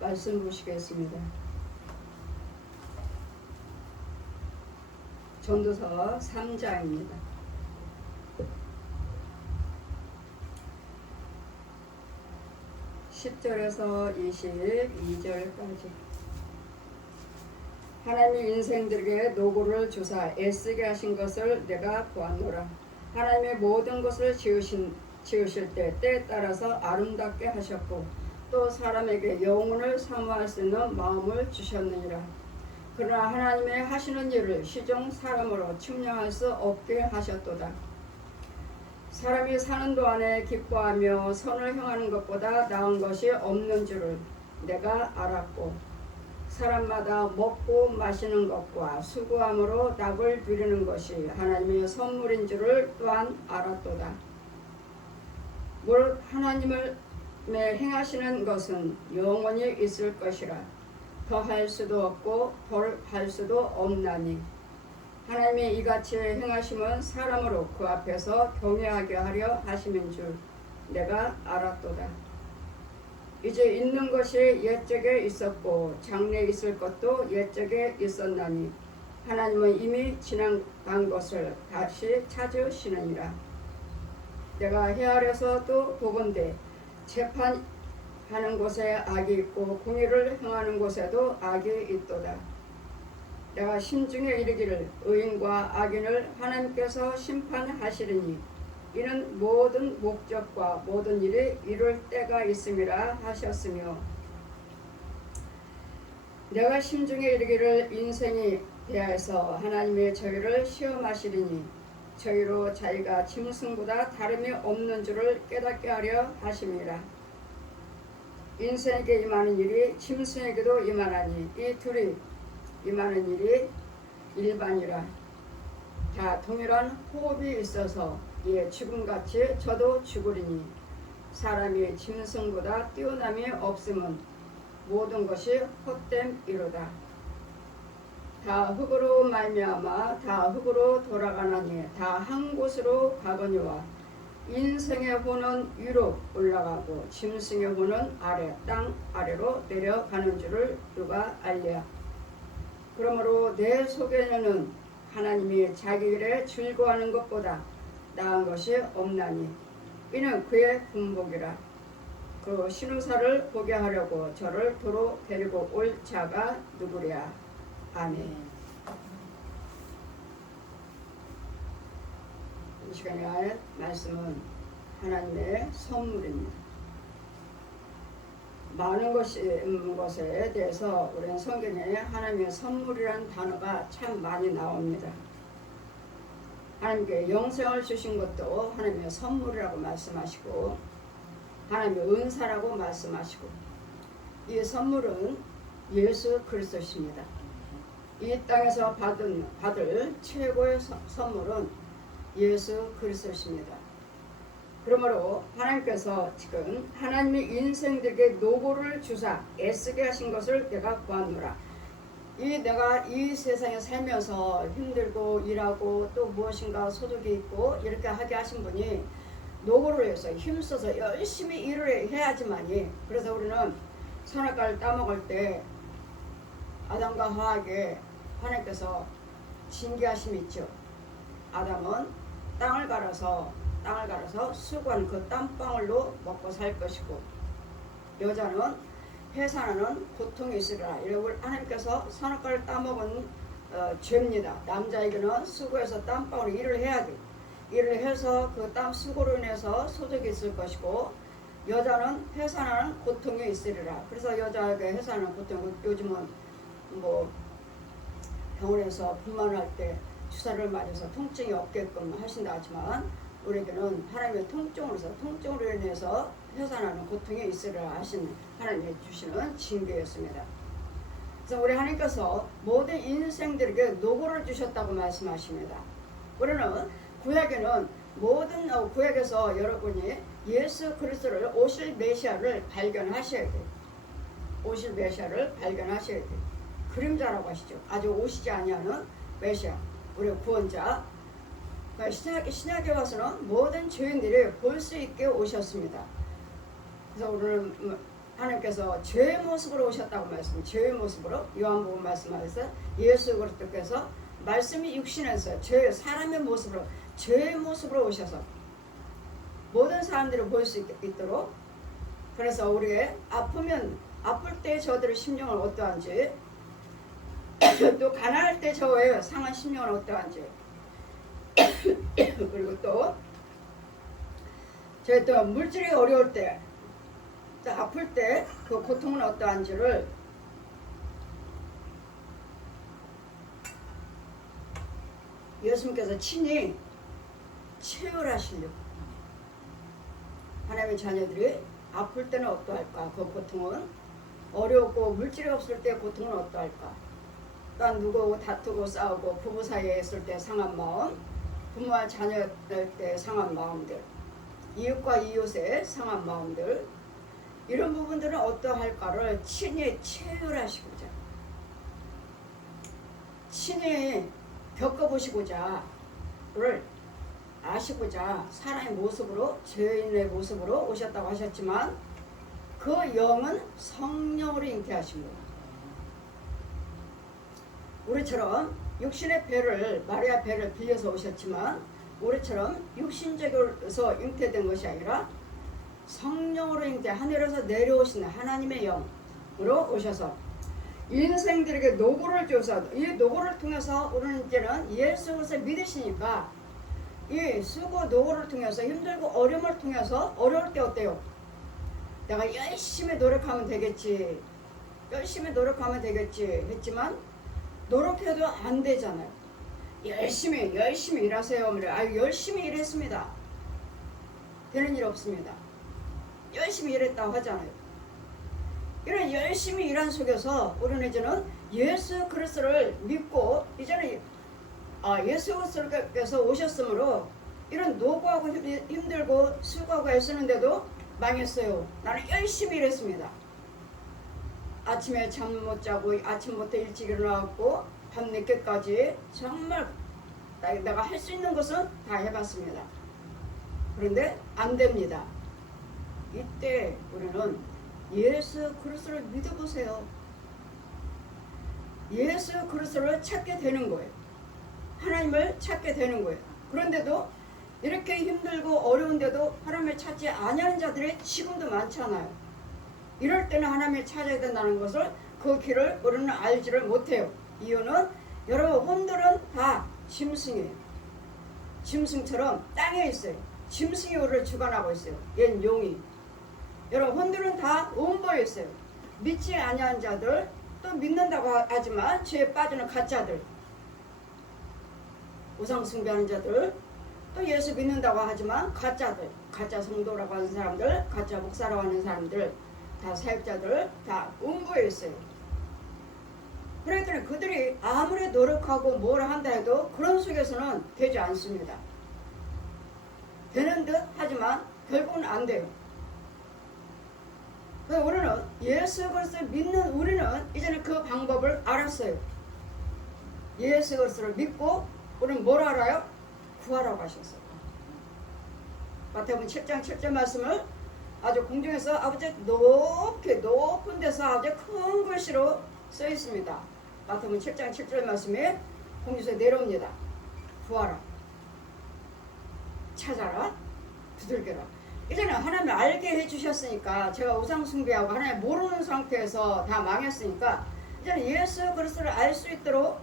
말씀 보시겠습니다. 전도서 3장입니다. 10절에서 22절까지. 하나님이 인생들에게 노고를 주사 애쓰게 하신 것을 내가 보았노라. 하나님의 모든 것을 지으실 때 때에 따라서 아름답게 하셨고 또 사람에게 영혼을 사모할 수 있는 마음을 주셨느니라. 그러나 하나님의 하시는 일을 시종 사람으로 측량할 수 없게 하셨도다. 사람이 사는 동안에 기뻐하며 선을 행하는 것보다 나은 것이 없는 줄을 내가 알았고 사람마다 먹고 마시는 것과 수고함으로 낙을 누리는 것이 하나님의 선물인 줄을 또한 알았도다. 무릇 하나님을 행하시는 것은 영원히 있을 것이라 더할 수도 없고 덜할 수도 없나니 하나님이 이같이 행하심은 사람으로 그 앞에서 경외하게 하려 하심인 줄 내가 알았도다. 이제 있는 것이 옛적에 있었고 장래에 있을 것도 옛적에 있었나니 하나님은 이미 지나간 것을 다시 찾으시느니라. 내가 헤아려서 또 보건대 재판하는 곳에 악이 있고 공의를 행하는 곳에도 악이 있도다. 내가 심중에 이르기를 의인과 악인을 하나님께서 심판하시리니 이는 모든 목적과 모든 일이 이룰 때가 있음이라 하셨으며 내가 심중에 이르기를 인생이 대하여서 하나님의 저희를 시험하시리니 저희로 자기가 짐승보다 다름이 없는 줄을 깨닫게 하려 하심이라. 인생에게 임하는 일이 짐승에게도 임하나니 이 둘이 임하는 일이 일반이라. 다 동일한 호흡이 있어서 이에 죽음같이 저도 죽으리니 사람이 짐승보다 뛰어남이 없음은 모든 것이 헛됨이로다. 다 흙으로 말미암아 다 흙으로 돌아가나니 다 한 곳으로 가거니와 인생의 혼은 위로 올라가고 짐승의 혼은 아래 땅 아래로 내려가는 줄을 누가 알랴. 그러므로 내 속에는 하나님이 자기 일에 즐거워하는 것보다 나은 것이 없나니 이는 그의 분복이라. 그 신우사를 보게 하려고 저를 도로 데리고 올 자가 누구랴. 아멘. 이 시간에 할 말씀은 하나님의 선물입니다. 많은 것에 대해서 우리는 성경에 하나님의 선물이라는 단어가 참 많이 나옵니다. 하나님께 영생을 주신 것도 하나님의 선물이라고 말씀하시고 하나님의 은사라고 말씀하시고 이 선물은 예수 그리스도십니다. 이 땅에서 받을 최고의 선물은 예수 그리스도십니다. 그러므로 하나님께서 지금 하나님의 인생들에게 노고를 주사 애쓰게 하신 것을 내가 보았노라. 내가 이 세상에 살면서 힘들고 일하고 또 무엇인가 소득이 있고 이렇게 하게 하신 분이 노고를 해서 힘써서 열심히 일을 해야지만이. 그래서 우리는 선악과를 따먹을 때 아담과 하와에게 하나님께서 징계하심이 있죠. 아담은 땅을 갈아서 수고한 그 땀방울로 먹고 살 것이고 여자는 해산하는 고통이 있으리라. 이러고 하나님께서 선악과를 따먹은 죄입니다. 남자에게는 수고해서 땀방울로 일을 해야 돼. 일을 해서 그 땀 수고로 인해서 소득이 있을 것이고 여자는 해산하는 고통이 있으리라. 그래서 여자에게 해산하는 고통, 요즘은 뭐 병원에서 분만할 때 주사를 맞아서 통증이 없게끔 하신다 하지만 우리에게는 하나님의 통증으로 인해서 해산하는 고통이 있으리라 하신 하나님이 주시는 징계였습니다. 그래서 우리 하나님께서 모든 인생들에게 노고를 주셨다고 말씀하십니다. 우리는 구약에는 모든 구약에서 여러분이 예수 그리스도를 오실 메시아를 발견하셔야 돼요. 오실 메시아를 발견하셔야 돼요. 그림자라고 하시죠. 아직 오시지 아니하는 메시아, 우리 구원자. 신약에 와서는 모든 죄인들이 볼 수 있게 오셨습니다. 그래서 우리는 하나님께서 죄의 모습으로 오셨다고 죄의 모습으로 요한복음 말씀하셔서 예수 그리스도께서 말씀이 육신에서 사람의 모습으로 죄의 모습으로 오셔서 모든 사람들이 볼 수 있도록 그래서 우리의 아플 때 저들의 심령은 어떠한지 또 가난할 때 저의 상한 심령은 어떠한지 그리고 또 저희 또 물질이 어려울 때 또 아플 때 그 고통은 어떠한지를 예수님께서 친히 체험하시려고 하나님의 자녀들이 아플 때는 어떠할까? 그 고통은 어렵고 물질이 없을 때 고통은 어떠할까? 또한 누구하고 다투고 싸우고 부부 사이에 있을 때 상한 마음, 부모와 자녀 때 상한 마음들, 이웃과 이웃의 상한 마음들 이런 부분들은 어떠할까를 친히 체험하시고자 친히 겪어보시고자를 아시고자 사람의 모습으로 죄인의 모습으로 오셨다고 하셨지만 그 영은 성령으로 잉태하십니다. 우리처럼 육신의 배를 마리아 배를 빌려서 오셨지만 우리처럼 육신적으로서 잉태된 것이 아니라 성령으로 잉태 하늘에서 내려오신 하나님의 영으로 오셔서 인생들에게 노고를 줘서 이 노고를 통해서 우리는 이제는 예수 그리스도를 믿으시니까 이 수고 노고를 통해서 힘들고 어려움을 통해서 어려울 때 어때요? 내가 열심히 노력하면 되겠지 했지만 노력해도 안 되잖아요. 열심히 일하세요. 열심히 일했습니다. 되는 일 없습니다. 열심히 일했다고 하잖아요. 이런 열심히 일한 속에서 우리는 이제는 예수 그리스도를 믿고 이제는 예수 그리스도께서 오셨으므로 이런 노고하고 힘들고 수고하고 애쓰는데도 망했어요. 나는 열심히 일했습니다. 아침에 잠 못 자고 아침부터 일찍 일어나고 밤늦게까지 정말 내가 할 수 있는 것은 다 해봤습니다. 그런데 안 됩니다. 이때 우리는 예수 그리스도를 믿어보세요. 예수 그리스도를 찾게 되는 거예요. 하나님을 찾게 되는 거예요. 그런데도 이렇게 힘들고 어려운데도 하나님을 찾지 아니하는 자들이 지금도 많잖아요. 이럴 때는 하나님을 찾아야 된다는 것을 그 길을 우리는 알지를 못해요. 이유는 여러분 혼들은 다 짐승이에요. 짐승처럼 땅에 있어요. 짐승이 우리를 주관하고 있어요. 얜 용이. 여러분 혼들은 다 음보에 있어요. 믿지 아니한 자들 또 믿는다고 하지만 죄에 빠지는 가짜들 우상 숭배하는 자들 또 예수 믿는다고 하지만 가짜들 가짜 성도라고 하는 사람들 가짜 목사라고 하는 사람들 다 사역자들 다 음보에 있어요. 그랬더니 그들이 아무리 노력하고 뭐라 한다 해도 그런 속에서는 되지 않습니다. 되는 듯 하지만 결국은 안 돼요. 그래서 우리는 예수 그리스도를 믿는 우리는 이제는 그 방법을 알았어요. 예수 그리스도를 믿고 우리는 뭘 알아요? 구하라고 하셨어요. 마태복음 7장 7절 말씀을 아주 공중에서 아버지 높은 데서 아주 큰 글씨로 써 있습니다. 마태복음 7장 7절 말씀이 공중에서 내려옵니다. 구하라, 찾아라, 두들겨라. 이제는 하나님을 알게 해주셨으니까 제가 우상 숭배하고 하나님 모르는 상태에서 다 망했으니까 이제는 예수 그리스도를 알 수 있도록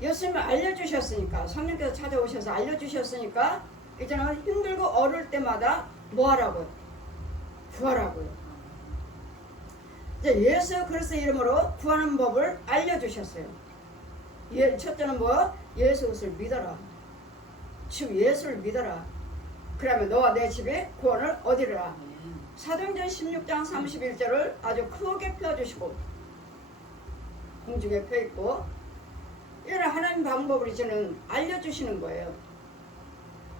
예수님을 알려주셨으니까 성령께서 찾아오셔서 알려주셨으니까 이제는 힘들고 어려울 때마다 뭐 하라고요? 구하라고요. 이제 예수 그리스도 이름으로 구하는 법을 알려주셨어요. 첫째는 뭐? 예수 그리스도를 믿어라. 즉 예수를 믿어라. 그러면 너와 내 집에 구원을 얻으리라. 사도행전 16장 31절을 아주 크게 펴주시고 공중에 펴있고 이런 하나님 방법을 이제는 알려주시는 거예요.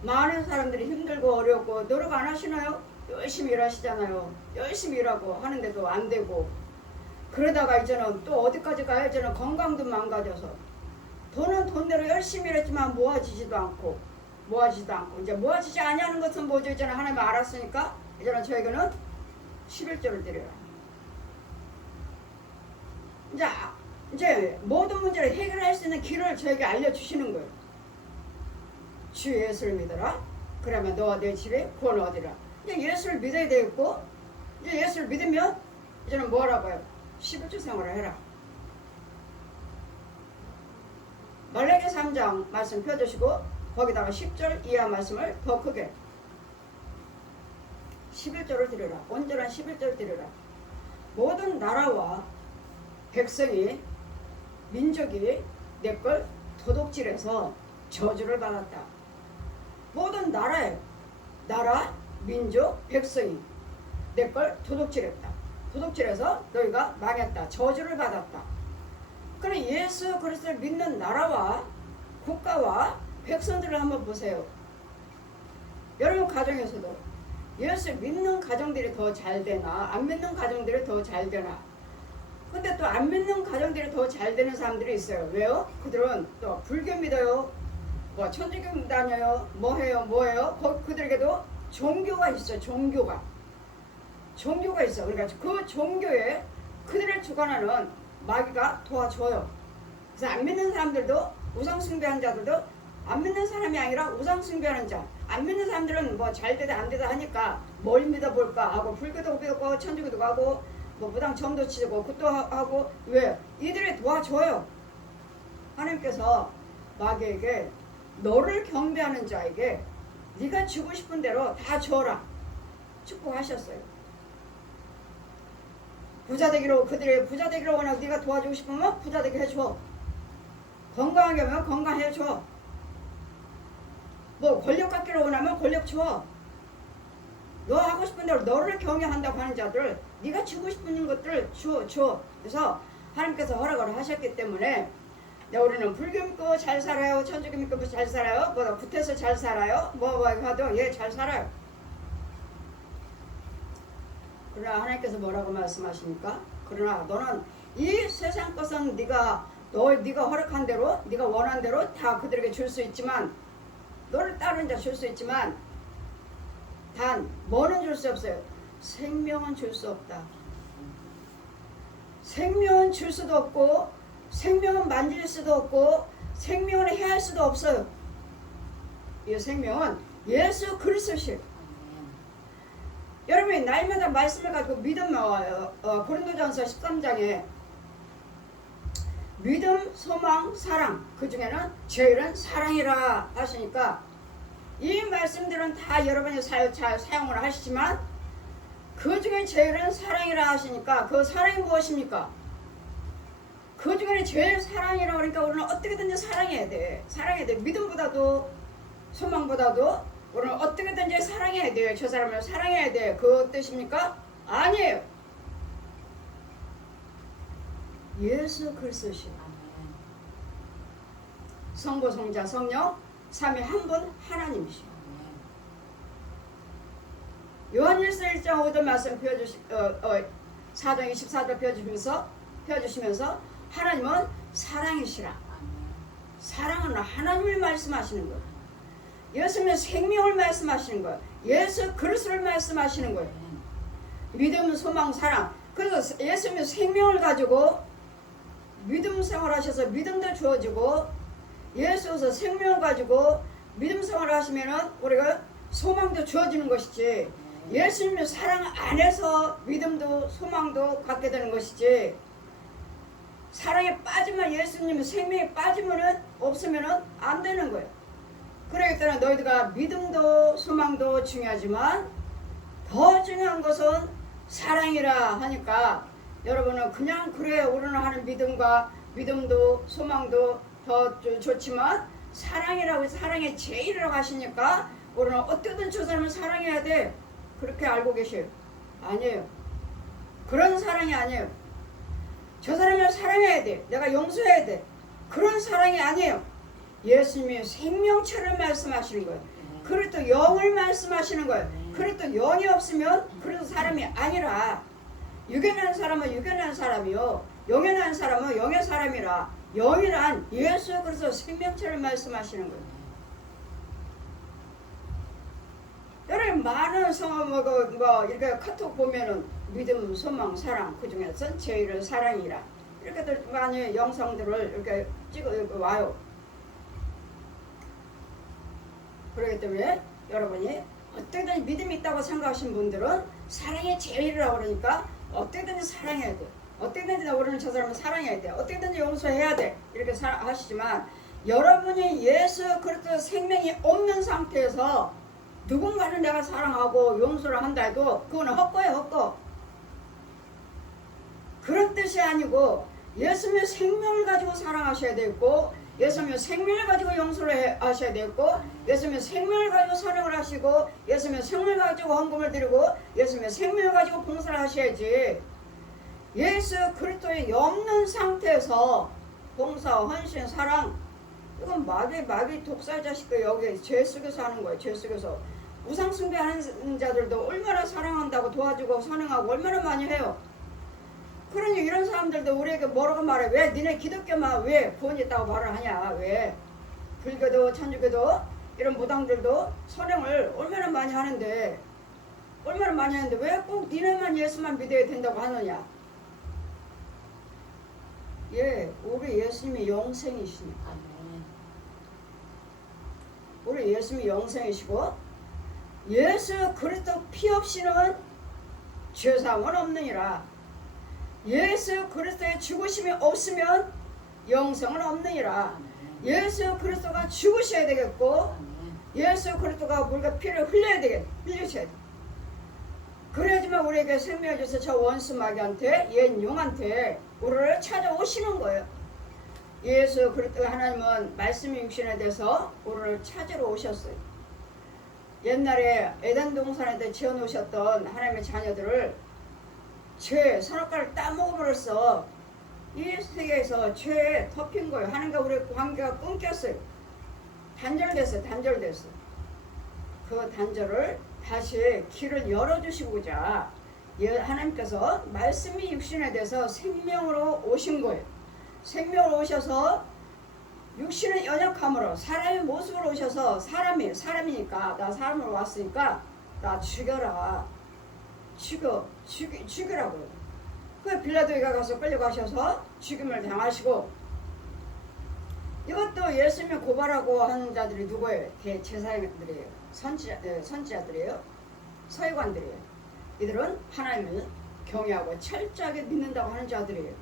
많은 사람들이 힘들고 어렵고 노력 안 하시나요? 열심히 일하시잖아요. 열심히 일하고 하는데도 안 되고 그러다가 이제는 또 어디까지 가요? 이제는 건강도 망가져서 돈은 돈대로 열심히 일했지만 모아지지도 않고 이제 모아지지 아니하는 것은 뭐죠? 이제는 하나님 알았으니까 이제는 저에게는 11조를 드려라. 이제 모든 문제를 해결할 수 있는 길을 저에게 알려주시는 거예요. 주 예수를 믿어라. 그러면 너와 내 집에 구원 얻으리라. 이제 예수를 믿어야 되겠고, 이제 예수를 믿으면 이제는 뭐라고요? 11조 생활을 해라. 말라기 3장 말씀 펴주시고 거기다가 10절 이하 말씀을 더 크게 11절을 드려라. 온전한 11절 드려라. 모든 나라와 백성이 민족이 내 걸 도둑질해서 저주를 받았다. 모든 나라, 민족, 백성이 내 걸 도둑질했다. 도둑질해서 너희가 망했다. 저주를 받았다. 그럼 예수 그리스도를 믿는 나라와 국가와 백성들을 한번 보세요. 여러분 가정에서도 예수 믿는 가정들이 더 잘 되나 안 믿는 가정들이 더 잘 되나. 근데 또 안 믿는 가정들이 더 잘 되는 사람들이 있어요. 왜요? 그들은 또 불교 믿어요. 뭐 천주교 다녀요. 뭐 해요. 그들에게도 종교가 있어요. 종교가 있어. 그러니까 그 종교에 그들을 주관하는 마귀가 도와줘요. 그래서 안 믿는 사람들도 우상 숭배하는 자들도 안 믿는 사람이 아니라 우상 숭배하는 자. 안 믿는 사람들은 뭐 잘 되다 안 되다 하니까 뭘 믿어볼까 하고 불교도 믿고 천주교도 가고 뭐 무당 점도 치고 그것도 하고. 왜? 이들이 도와줘요. 하나님께서 마귀에게 너를 경배하는 자에게 네가 주고 싶은 대로 다 줘라 축복하셨어요. 그들이 부자 되기로 원하고 네가 도와주고 싶으면 부자 되게 해줘. 건강하게 하면 건강해줘. 뭐 권력 갖기로 원하면 권력 줘. 너 하고 싶은 대로 너를 경외한다고 하는 자들 네가 주고 싶은 것들 줘. 그래서 하나님께서 허락을 하셨기 때문에 우리는 불교 믿고 잘 살아요. 천주교 믿고 잘 살아요. 뭐다 구태서 잘 살아요. 뭐 하도 잘 살아요. 그러나 하나님께서 뭐라고 말씀하십니까? 그러나 너는 이 세상 것은 네가 허락한 대로 네가 원한 대로 다 그들에게 줄 수 있지만 너를 따르는 자 줄 수 있지만 단 뭐는 줄 수 없어요. 생명은 줄 수 없다. 생명은 줄 수도 없고 생명은 만질 수도 없고 생명을 해할 수도 없어요. 이 생명은 예수 그리스도시요. 여러분이 날마다 말씀을 가지고 믿음 나와요. 고린도전서 13장에 믿음, 소망, 사랑 그 중에는 제일은 사랑이라 하시니까 이 말씀들은 다 여러분이 잘 사용을 하시지만 그 중에 제일은 사랑이라 하시니까 그 사랑이 무엇입니까? 그 중에 제일 사랑이라 그러니까 우리는 어떻게든지 사랑해야 돼. 믿음보다도 소망보다도 우리는 어떻게든지 사랑해야 돼요. 저 사람을 사랑해야 돼. 그 뜻입니까? 아니에요. 예수 그리스도시요. 성부, 성자, 성령 삼위 한 분 하나님이시오. 요한일서 1장 5절 말씀 4장 24절 펴주시면서 하나님은 사랑이시라. 사랑은 하나님을 말씀하시는 거예요. 예수님의 생명을 말씀하시는 거예요. 예수 그리스도를 말씀하시는 거예요. 믿음, 소망, 사랑. 그래서 예수님의 생명을 가지고 믿음 생활하셔서 믿음도 주어지고 예수에서 생명을 가지고 믿음 생활을 하시면은 우리가 소망도 주어지는 것이지 예수님의 사랑 안에서 믿음도 소망도 갖게 되는 것이지 사랑에 빠지면 예수님의 생명에 빠지면은 없으면은 안 되는 거예요. 그러기 때문에 너희들과 믿음도 소망도 중요하지만 더 중요한 것은 사랑이라 하니까 여러분은 그냥 그래 우리는 하는 믿음도 소망도 더 좋지만 사랑이라고 사랑의 제일이라고 하시니까 우리는 어떻게든 저 사람을 사랑해야 돼 그렇게 알고 계세요? 아니에요. 그런 사랑이 아니에요. 저 사람을 사랑해야 돼. 내가 용서해야 돼. 그런 사랑이 아니에요. 예수님의 생명체를 말씀하시는 거예요. 그리고 또 영을 말씀하시는 거예요. 그리고 또 영이 없으면 그래도 사람이 아니라 유견한 사람은 유견한 사람이요 영연한 사람은 영의 사람이라 영이란 예수 그리스도 생명체를 말씀하시는 거예요. 여러분 많은 이렇게 카톡 보면은 믿음, 소망, 사랑 그 중에서 제일은 사랑이라 이렇게들 많이 영상들을 이렇게 찍어 와요. 그렇기 때문에 여러분이 어떻게든 믿음이 있다고 생각하시는 분들은 사랑이 제일이라고 그러니까 어떻게든지 사랑해야 돼. 어떻게든지 우리는 저 사람을 사랑해야 돼. 어떻게든지 용서해야 돼. 이렇게 하시지만 여러분이 예수 그리스도 생명이 없는 상태에서 누군가를 내가 사랑하고 용서를 한다 해도 그거는 헛거예요, 헛거. 그런 뜻이 아니고 예수님의 생명을 가지고 사랑하셔야 되고 예수님의 생명을 가지고 용서를 하셔야 되고 예수님의 생명을 가지고 사랑을 하시고 예수님의 생명을 가지고 헌금을 드리고 예수님의 생명을 가지고 봉사를 하셔야지. 예수 그리스도의 없는 상태에서 봉사, 헌신, 사랑 이건 마귀 독사 자식들 여기 죄 속에서 하는 거예요. 죄 속에서 우상 숭배하는 자들도 얼마나 사랑한다고 도와주고 선행하고 얼마나 많이 해요. 그러니 이런 사람들도 우리에게 뭐라고 말해? 왜 니네 기독교만 왜 구원 있다고 말을 하냐? 왜 불교도 천주교도 이런 무당들도 선행을 얼마나 많이 하는데 왜 꼭 니네만 예수만 믿어야 된다고 하느냐? 예, 우리 예수님이 영생이시니까. 우리 예수님이 영생이시고 예수 그리스도 피 없이는 죄사함은 없느니라. 예수 그리스도의 죽으심이 없으면 영생은 없느니라. 예수 그리스도가 죽으셔야 되겠고 예수 그리스도가 우리가 피를 흘리셔야 돼. 그래야지만 우리에게 생명을 주셔서 저 원수 마귀한테 옛 용한테 우리를 찾아오시는 거예요. 예수 그리스도 하나님은 말씀이 육신에 대해서 우리를 찾으러 오셨어요. 옛날에 에덴 동산에 지어놓으셨던 하나님의 자녀들을 죄 선악과를 따먹음으로써 이 세계에서 죄에 덮인 거예요. 하나님과 우리의 관계가 끊겼어요. 단절됐어요. 그 단절을 다시 길을 열어주시고자 하나님께서 말씀이 육신에 대해서 생명으로 오신 거예요. 생명으로 오셔서 육신의 연약함으로 사람의 모습으로 오셔서 사람이니까 나 사람으로 왔으니까 나 죽여라. 죽이라고요. 그 빌라도에게 가서 끌려가셔서 죽임을 당하시고 이것도 예수님을 고발하고 하는 자들이 누구예요? 대제사장들이에요. 선지자들이에요. 서기관들이에요. 이들은 하나님을 경외하고 철저하게 믿는다고 하는 자들이에요.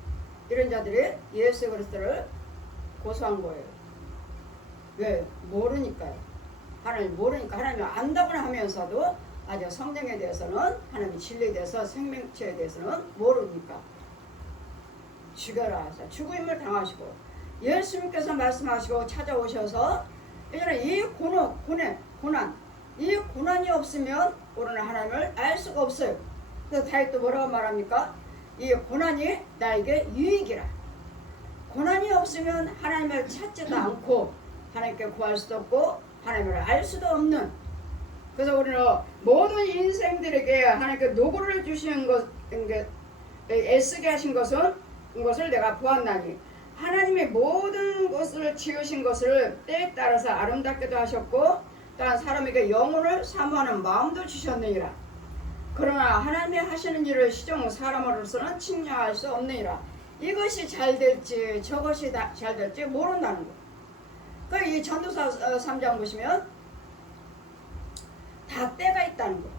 이런 자들이 예수 그리스도를 고소한 거예요. 왜? 모르니까요. 하나님 모르니까 하나님을 안다고는 하면서도 아직 성경에 대해서는 하나님의 진리에 대해서 생명체에 대해서는 모르니까 죽여라 해서 죽임을 당하시고 예수님께서 말씀하시고 찾아오셔서 예전에 이 고난 이 고난이 없으면 우리는 하나님을 알 수가 없어요. 그래서 다윗도 뭐라고 말합니까? 이 고난이 나에게 유익이라. 고난이 없으면 하나님을 찾지도 않고 하나님께 구할 수도 없고 하나님을 알 수도 없는. 그래서 우리는 모든 인생들에게 하나님께 노고를 주시는 것, 애쓰게 하신 것을 내가 보았나니 하나님의 모든 것을 지으신 것을 때에 따라서 아름답게도 하셨고 또한 사람에게 영혼을 사모하는 마음도 주셨느니라. 그러나 하나님이 하시는 일을 시종 사람으로서는 측량할 수 없느니라. 이것이 잘 될지 저것이 잘 될지 모른다는 거. 그러니까 이 전도서 3장 보시면 다 때가 있다는 거.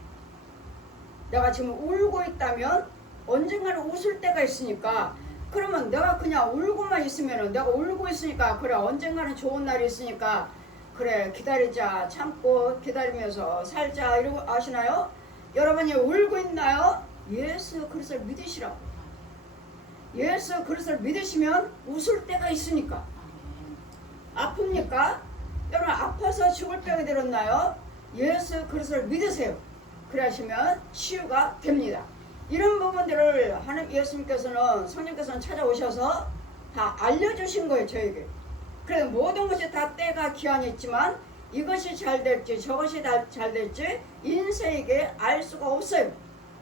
내가 지금 울고 있다면 언젠가는 웃을 때가 있으니까 그러면 내가 그냥 울고만 있으면 내가 울고 있으니까 그래 언젠가는 좋은 날이 있으니까 그래 기다리자 참고 기다리면서 살자 이러고 아시나요? 여러분이 울고 있나요? 예수 그리스도를 믿으시라고. 예수 그리스도를 믿으시면 웃을 때가 있으니까. 아픕니까? 여러분 아파서 죽을 병이 들었나요? 예수 그리스도를 믿으세요. 그러시면 치유가 됩니다. 이런 부분들을 하나님 예수님께서는 성령께서는 찾아오셔서 다 알려주신 거예요. 저에게. 그래서 모든 것이 다 때가 기한이 있지만 이것이 잘 될지 저것이 잘 될지 인생에게 알 수가 없어요.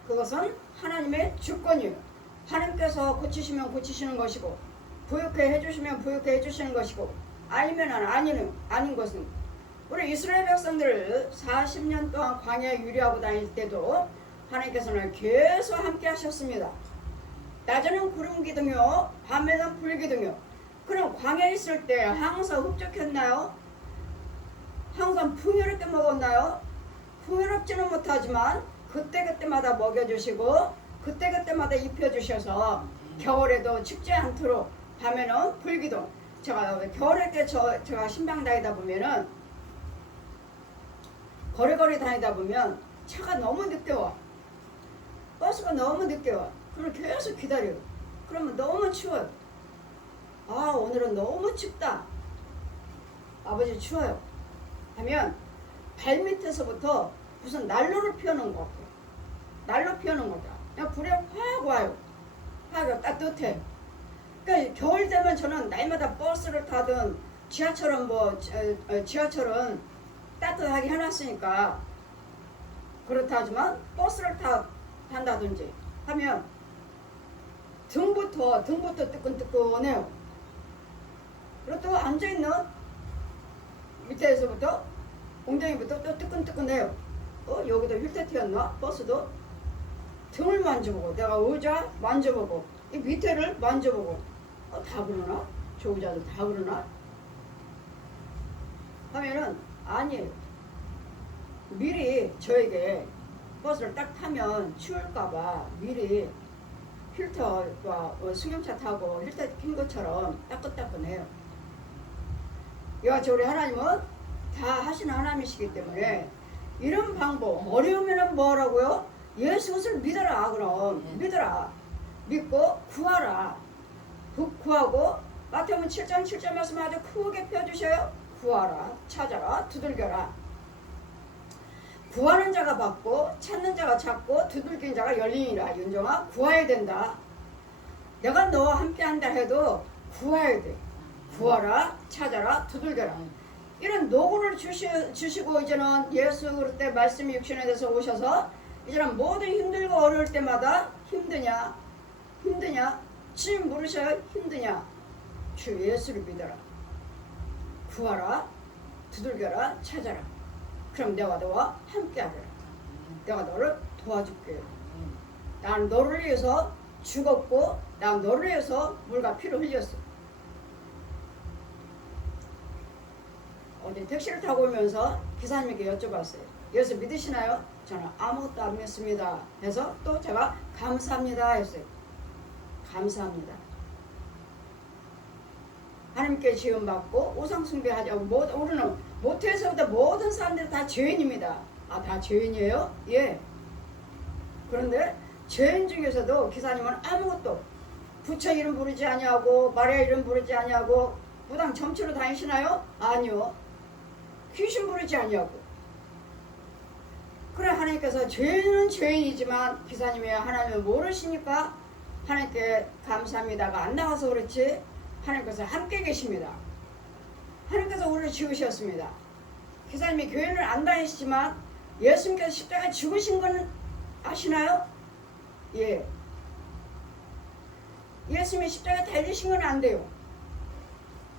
그것은 하나님의 주권이에요. 하나님께서 고치시면 고치시는 것이고 부욕해 해주시면 부욕해 해주시는 것이고 아니면 아닌 것은 우리 이스라엘 백성들을 40년 동안 광야에 유리하고 다닐 때도 하나님께서는 계속 함께 하셨습니다. 낮에는 구름 기둥이요, 밤에는 불 기둥이요. 그럼 광야에 있을 때 항상 흡족했나요? 항상 풍요롭게 먹었나요? 풍요롭지는 못하지만 그때그때마다 먹여주시고 그때그때마다 입혀주셔서 겨울에도 춥지 않도록, 밤에는 불기둥. 제가 겨울에 때 제가 신방 다니다 보면은 거리거리 다니다 보면 차가 너무 늦게 와. 버스가 너무 늦게 와. 그럼 계속 기다려요. 그러면 너무 추워요. 아, 오늘은 너무 춥다. 아버지 추워요. 하면 발밑에서부터 무슨 난로를 피워놓은 것 같아요. 난로 피워놓은 거다. 그냥 불에 확 와요. 확 따뜻해. 그러니까 겨울 되면 저는 날마다 버스를 타든 지하철은 지하철은 따뜻하게 해놨으니까 그렇다 하지만 버스를 탄다든지 하면 등부터 뜨끈뜨끈해요. 그리고 또 앉아있는 밑에서부터 엉덩이부터 또 뜨끈뜨끈해요. 여기도 휠테트였나? 버스도 등을 만져보고 내가 의자 만져보고 이 밑에를 만져보고 다 그러나? 저 의자도 다 그러나? 하면은 아니에요. 미리 저에게 버스를 딱 타면 추울까봐 미리 필터와 승용차 타고 필터 킨 것처럼 따끈따끈해요. 여하튼 우리 하나님은 다 하시는 하나님이시기 때문에 이런 방법, 어려우면 뭐라고요? 예수를 믿어라. 그럼 믿어라. 믿고 구하라. 구하고 마태복음 7장 7절 말씀 아주 크게 펴주셔요. 구하라, 찾아라, 두들겨라. 구하는 자가 받고 찾는 자가 찾고 두들긴 자가 열리니라. 윤정아, 구해야 된다. 내가 너와 함께 한다 해도 구해야 돼. 구하라, 찾아라, 두들겨라. 이런 노고를 주시고 이제는 예수 그때 말씀이 육신에 대해서 오셔서 이제는 모든 힘들고 어려울 때마다 힘드냐 주님 물으셔요. 힘드냐? 주 예수를 믿어라. 구하라, 두들겨라, 찾아라. 그럼 내가 너와 함께 하리라. 내가 너를 도와줄게. 나는 너를 위해서 죽었고 난 너를 위해서 물과 피를 흘렸어. 어디 택시를 타고 오면서 기사님에게 여쭤봤어요. 예수 믿으시나요? 저는 아무것도 안 믿습니다. 해서 또 제가 감사합니다 했어요. 감사합니다. 하나님께 지음받고 우상숭배하자고 우리는 모태에서부터 모든 사람들이 다 죄인입니다. 아, 다 죄인이에요? 예. 그런데 죄인 중에서도 기사님은 아무것도 부처 이름 부르지 아니하고 마리아 이름 부르지 아니하고 무당 점치러 다니시나요? 아니요. 귀신 부르지 아니하고. 그래 하나님께서 죄인은 죄인이지만 기사님이 하나님을 모르시니까 하나님께 감사합니다가 안 나와서 그렇지 하나님께서 함께 계십니다. 하나님께서 우리를 지으셨습니다. 기사님이 교회를 안 다니시지만 예수님께서 십자가에 죽으신 건 아시나요? 예. 예수님이 십자가에 달리신 건 안 돼요.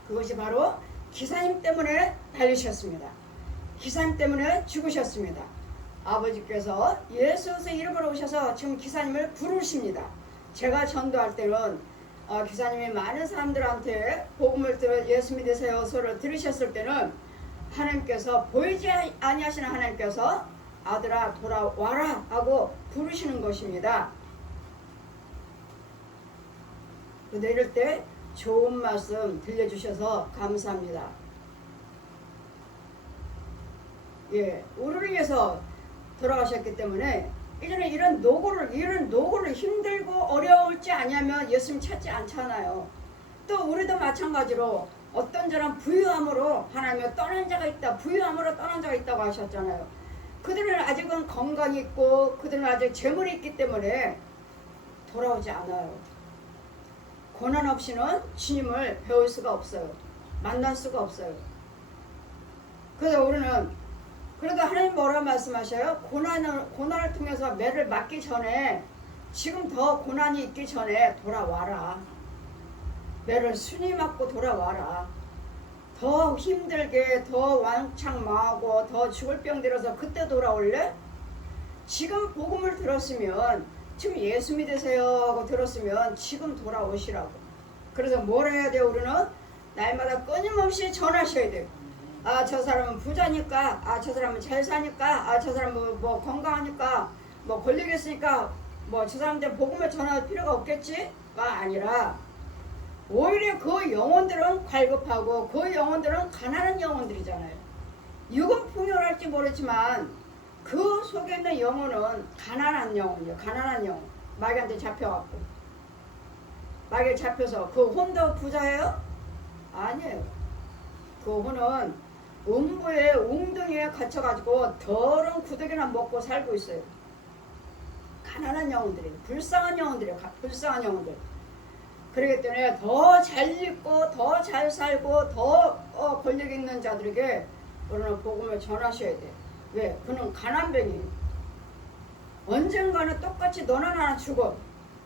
그것이 바로 기사님 때문에 달리셨습니다. 기사님 때문에 죽으셨습니다. 아버지께서 예수의 이름으로 오셔서 지금 기사님을 부르십니다. 제가 전도할 때는 기사님이 많은 사람들한테 복음을 들어 예수 믿으세요 소리를 들으셨을 때는 하나님께서 보이지 아니하시는 하나님께서 아들아 돌아와라 하고 부르시는 것입니다. 이럴 때 좋은 말씀 들려주셔서 감사합니다. 예, 우리를 위해서 돌아가셨기 때문에 이제는 이런 노고를 힘들고 어려울지 아니하면 예수님 찾지 않잖아요. 또 우리도 마찬가지로 어떤 자는 부유함으로 하나님을 떠난 자가 있다. 부유함으로 떠난 자가 있다고 하셨잖아요. 그들은 아직은 건강이 있고 그들은 아직 재물이 있기 때문에 돌아오지 않아요. 고난 없이는 주님을 배울 수가 없어요. 만날 수가 없어요. 그래서 우리는 그래도 하나님 뭐라 말씀하셔요? 고난을 통해서 매를 맞기 전에 지금 더 고난이 있기 전에 돌아와라. 매를 순히 맞고 돌아와라. 더 힘들게 더 왕창 망하고 더 죽을 병 들어서 그때 돌아올래? 지금 복음을 들었으면 지금 예수 믿으세요 하고 들었으면 지금 돌아오시라고. 그래서 뭘 해야 돼요? 우리는 날마다 끊임없이 전하셔야 돼요. 아, 저 사람은 부자니까, 아, 저 사람은 잘 사니까, 아, 저 사람은 뭐 건강하니까, 뭐 권리겠으니까, 뭐 저 사람들 복음을 전할 필요가 없겠지가 아니라, 오히려 그 영혼들은 갈급하고 그 영혼들은 가난한 영혼들이잖아요. 육은 풍요할지 모르지만 그 속에 있는 영혼은 가난한 영혼이에요. 가난한 영혼. 마귀한테 잡혀갖고. 마귀에 잡혀서 그 혼도 부자예요? 아니에요. 그 혼은 음부에 웅덩이에 갇혀가지고 더러운 구더기나 먹고 살고 있어요. 가난한 영혼들이에요. 불쌍한 영혼들이에요. 불쌍한 영혼들. 그렇기 때문에 더 잘 읽고 더 잘 살고 더 권력 있는 자들에게 우리는 복음을 전하셔야 돼요. 왜? 그는 가난뱅이에요. 언젠가는 똑같이 너나 나나 죽어.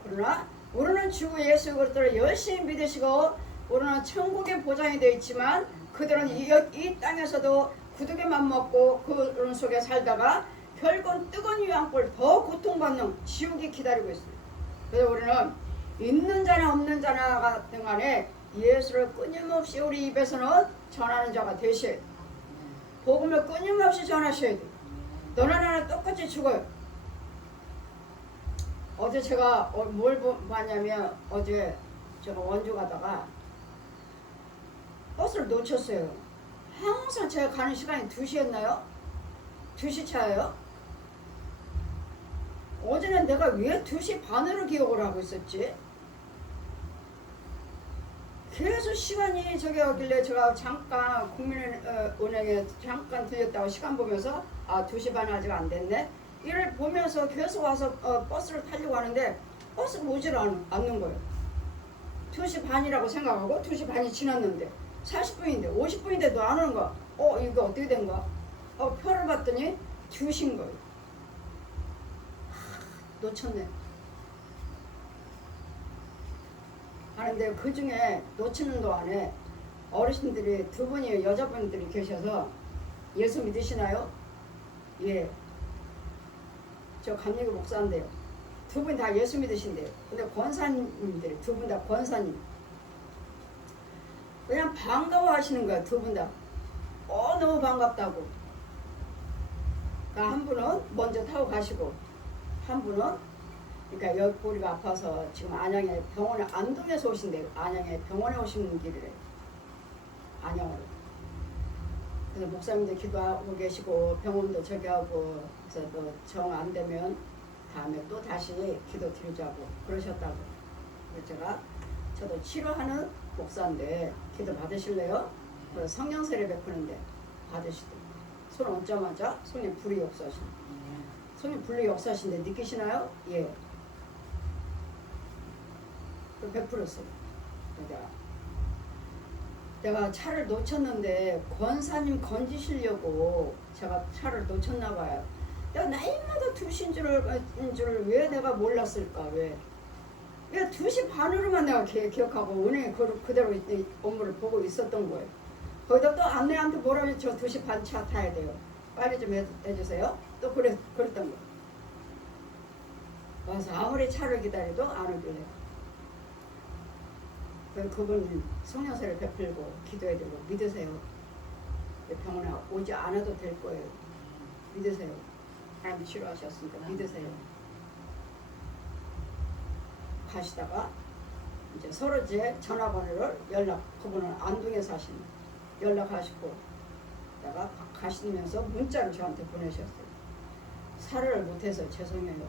그러나 우리는 주 예수 그리스도를 열심히 믿으시고 우리는 천국의 보장이 되어 있지만 그들은 이 땅에서도 구두개만 먹고 그 속에 살다가 결국은 뜨거운 유황불 더 고통받는 지옥이 기다리고 있어요. 그래서 우리는 있는 자나 없는 자나 같은 간에 예수를 끊임없이 우리 입에서는 전하는 자가 되셔야 돼요. 복음을 끊임없이 전하셔야 돼요. 너나 나나 똑같이 죽어요. 어제 제가 뭘 봤냐면 어제 제가 원주 가다가 버스를 놓쳤어요. 항상 제가 가는 시간이 2시였나요? 2시 차예요? 어제는 내가 왜 2시 반으로 기억을 하고 있었지? 계속 시간이 저기 하길래 제가 잠깐 국민은행에 잠깐 들렸다고 시간 보면서 아 2시 반 아직 안 됐네? 이를 보면서 계속 와서 버스를 타려고 하는데 버스가 오질 않는 거예요. 2시 반이라고 생각하고 2시 반이 지났는데 40분인데 50분인데도 안 오는 거야. 이거 어떻게 된 거야? 표를 봤더니 2시인 거예요. 놓쳤네. 하는데 그 중에 놓치는 동안에 어르신들이 2분이 여자분들이 계셔서 예수 믿으시나요? 예. 저 감리교 목사인데요. 2분 다 예수 믿으신대요. 근데 권사님들이 2분 다 권사님. 그냥 반가워하시는 거야. 2분 다. 너무 반갑다고. 그러니까 한 분은 먼저 타고 가시고 한 분은 그러니까 옆구리가 아파서 지금 안양에 병원에 안동에서 오신대요. 안양에 병원에 오시는 길이래요. 안양으로. 그래서 목사님도 기도하고 계시고 병원도 저기 하고 그래서 또 정 안 되면 다음에 또 다시 기도 드리자고 그러셨다고. 그래서 저도 치료하는 목사인데 기도 받으실래요? 그래서 성령 세례 베푸는데 받으시더라고요. 손 얹자마자 손님 불이 역사하신. 손님 불이 역사하신데 느끼시나요? 예. 베풀었어요. 내가 차를 놓쳤는데 권사님 건지시려고 제가 차를 놓쳤나 봐요. 내가 날마다 2시인 줄을 왜 내가 몰랐을까? 왜 2시 반으로만 내가 기억하고 은행에 그대로 업무를 보고 있었던 거예요. 거기다 또 안내한테 뭐라면 저 2시 반 차 타야 돼요. 빨리 좀 해주세요. 또 그랬던 거예요. 와서 아무리 차를 기다려도 안 오길래. 그분 성령세를 베풀고 기도해야 되고 믿으세요. 병원에 오지 않아도 될 거예요. 믿으세요. 하나님 치료하셨으니까 믿으세요. 가시다가 이제 서로 이제 전화번호를 그분은 안동에 사시는 연락하시고 내가 가시면서 문자를 저한테 보내셨어요. 사례를 못해서 죄송해요.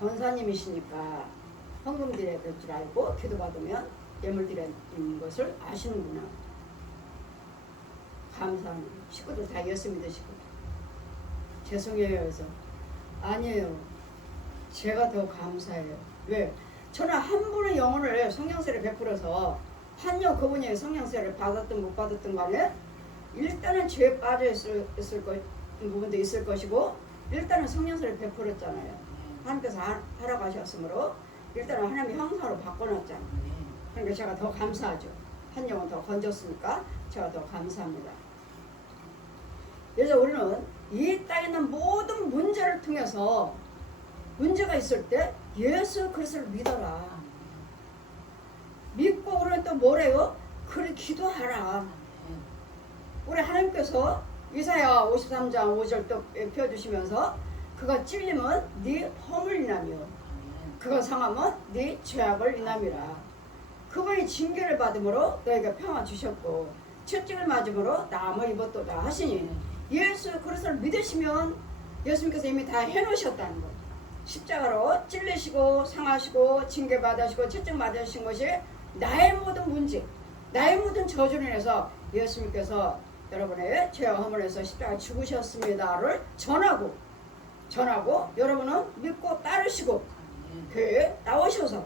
권사님이시니까 헌금 드려야 될 줄 알고 기도받으면 예물 드리는 것을 아시는구나. 감사합니다. 식구들 다 예수 믿으시고 죄송해요. 그래서 아니에요. 제가 더 감사해요. 왜? 저는 한 분의 영혼을 성령세를 베풀어서 그분이 성령세를 받았든 못 받았든 간에 일단은 죄에 빠져 있을 부분도 있을 것이고 일단은 성령세를 베풀었잖아요. 하나님께서 하라고 하셨으므로 일단은 하나님이 형상으로 바꿔놨잖아요. 그러니까 제가 더 감사하죠. 한 영혼 더 건졌으니까 제가 더 감사합니다. 그래서 우리는 이 땅에 있는 모든 문제를 통해서 문제가 있을 때 예수 그리스도를 믿어라. 믿고 우리는 또 뭐래요? 그래 기도하라. 우리 하나님께서 이사야 53장 5절 또 펴주시면서 그가 찔림은 네 허물 인하며 그가 상함은 네 죄악을 인함이라. 그분이 징계를 받음으로 너에게 평화 주셨고 채찍을 맞음으로 나무 입었도다 하시니 예수 그리스도를 믿으시면 예수님께서 이미 다 해놓으셨다는 것. 십자가로 찔리시고 상하시고 징계 받으시고 채찍 맞으신 것이 나의 모든 문제, 나의 모든 저주로 인해서 예수님께서 여러분의 죄와 허물에서 십자가에 죽으셨습니다를 전하고 여러분은 믿고 따르시고 교회에 나오셔서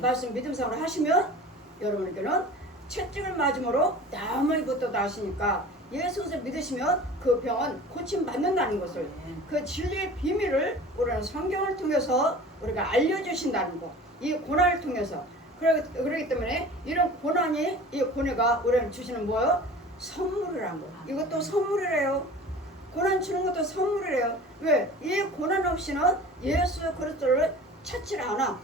말씀 믿음상으로 하시면 여러분에게는 채찍을 맞음으로 나무 입었도다 하시니까 예수를 믿으시면 그 병은 고침 받는다는 것을, 그 진리의 비밀을 우리는 성경을 통해서 우리가 알려주신다는 것, 이 고난을 통해서. 그렇기 때문에 이런 고난이, 이 고뇌가 우리는 주시는 뭐예요? 선물이란 거. 이것도 선물이래요. 고난 주는 것도 선물이래요. 왜? 이 고난 없이는 예수 그리스도를 찾질 않아.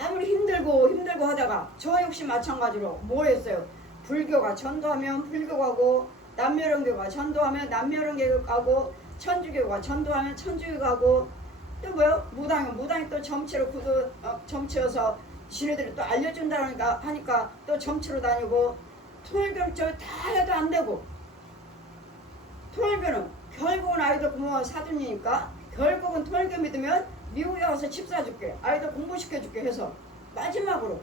아무리 힘들고 하다가 저 역시 마찬가지로 뭐 했어요? 불교가 전도하면 불교 가고, 남묘론교가 전도하면 남묘론교 가고, 천주교가 전도하면 천주교 가고, 또 뭐요? 무당이 또 점치로 점치여서 지네들이 또 알려준다니까 하니까 또 점치로 다니고, 통일교는 저 다 해도 안 되고, 통일교는 결국은 아이들 부모가 사돈이니까 결국은 통일교 믿으면 미국에 가서 집 사줄게, 아이들 공부시켜줄게 해서 마지막으로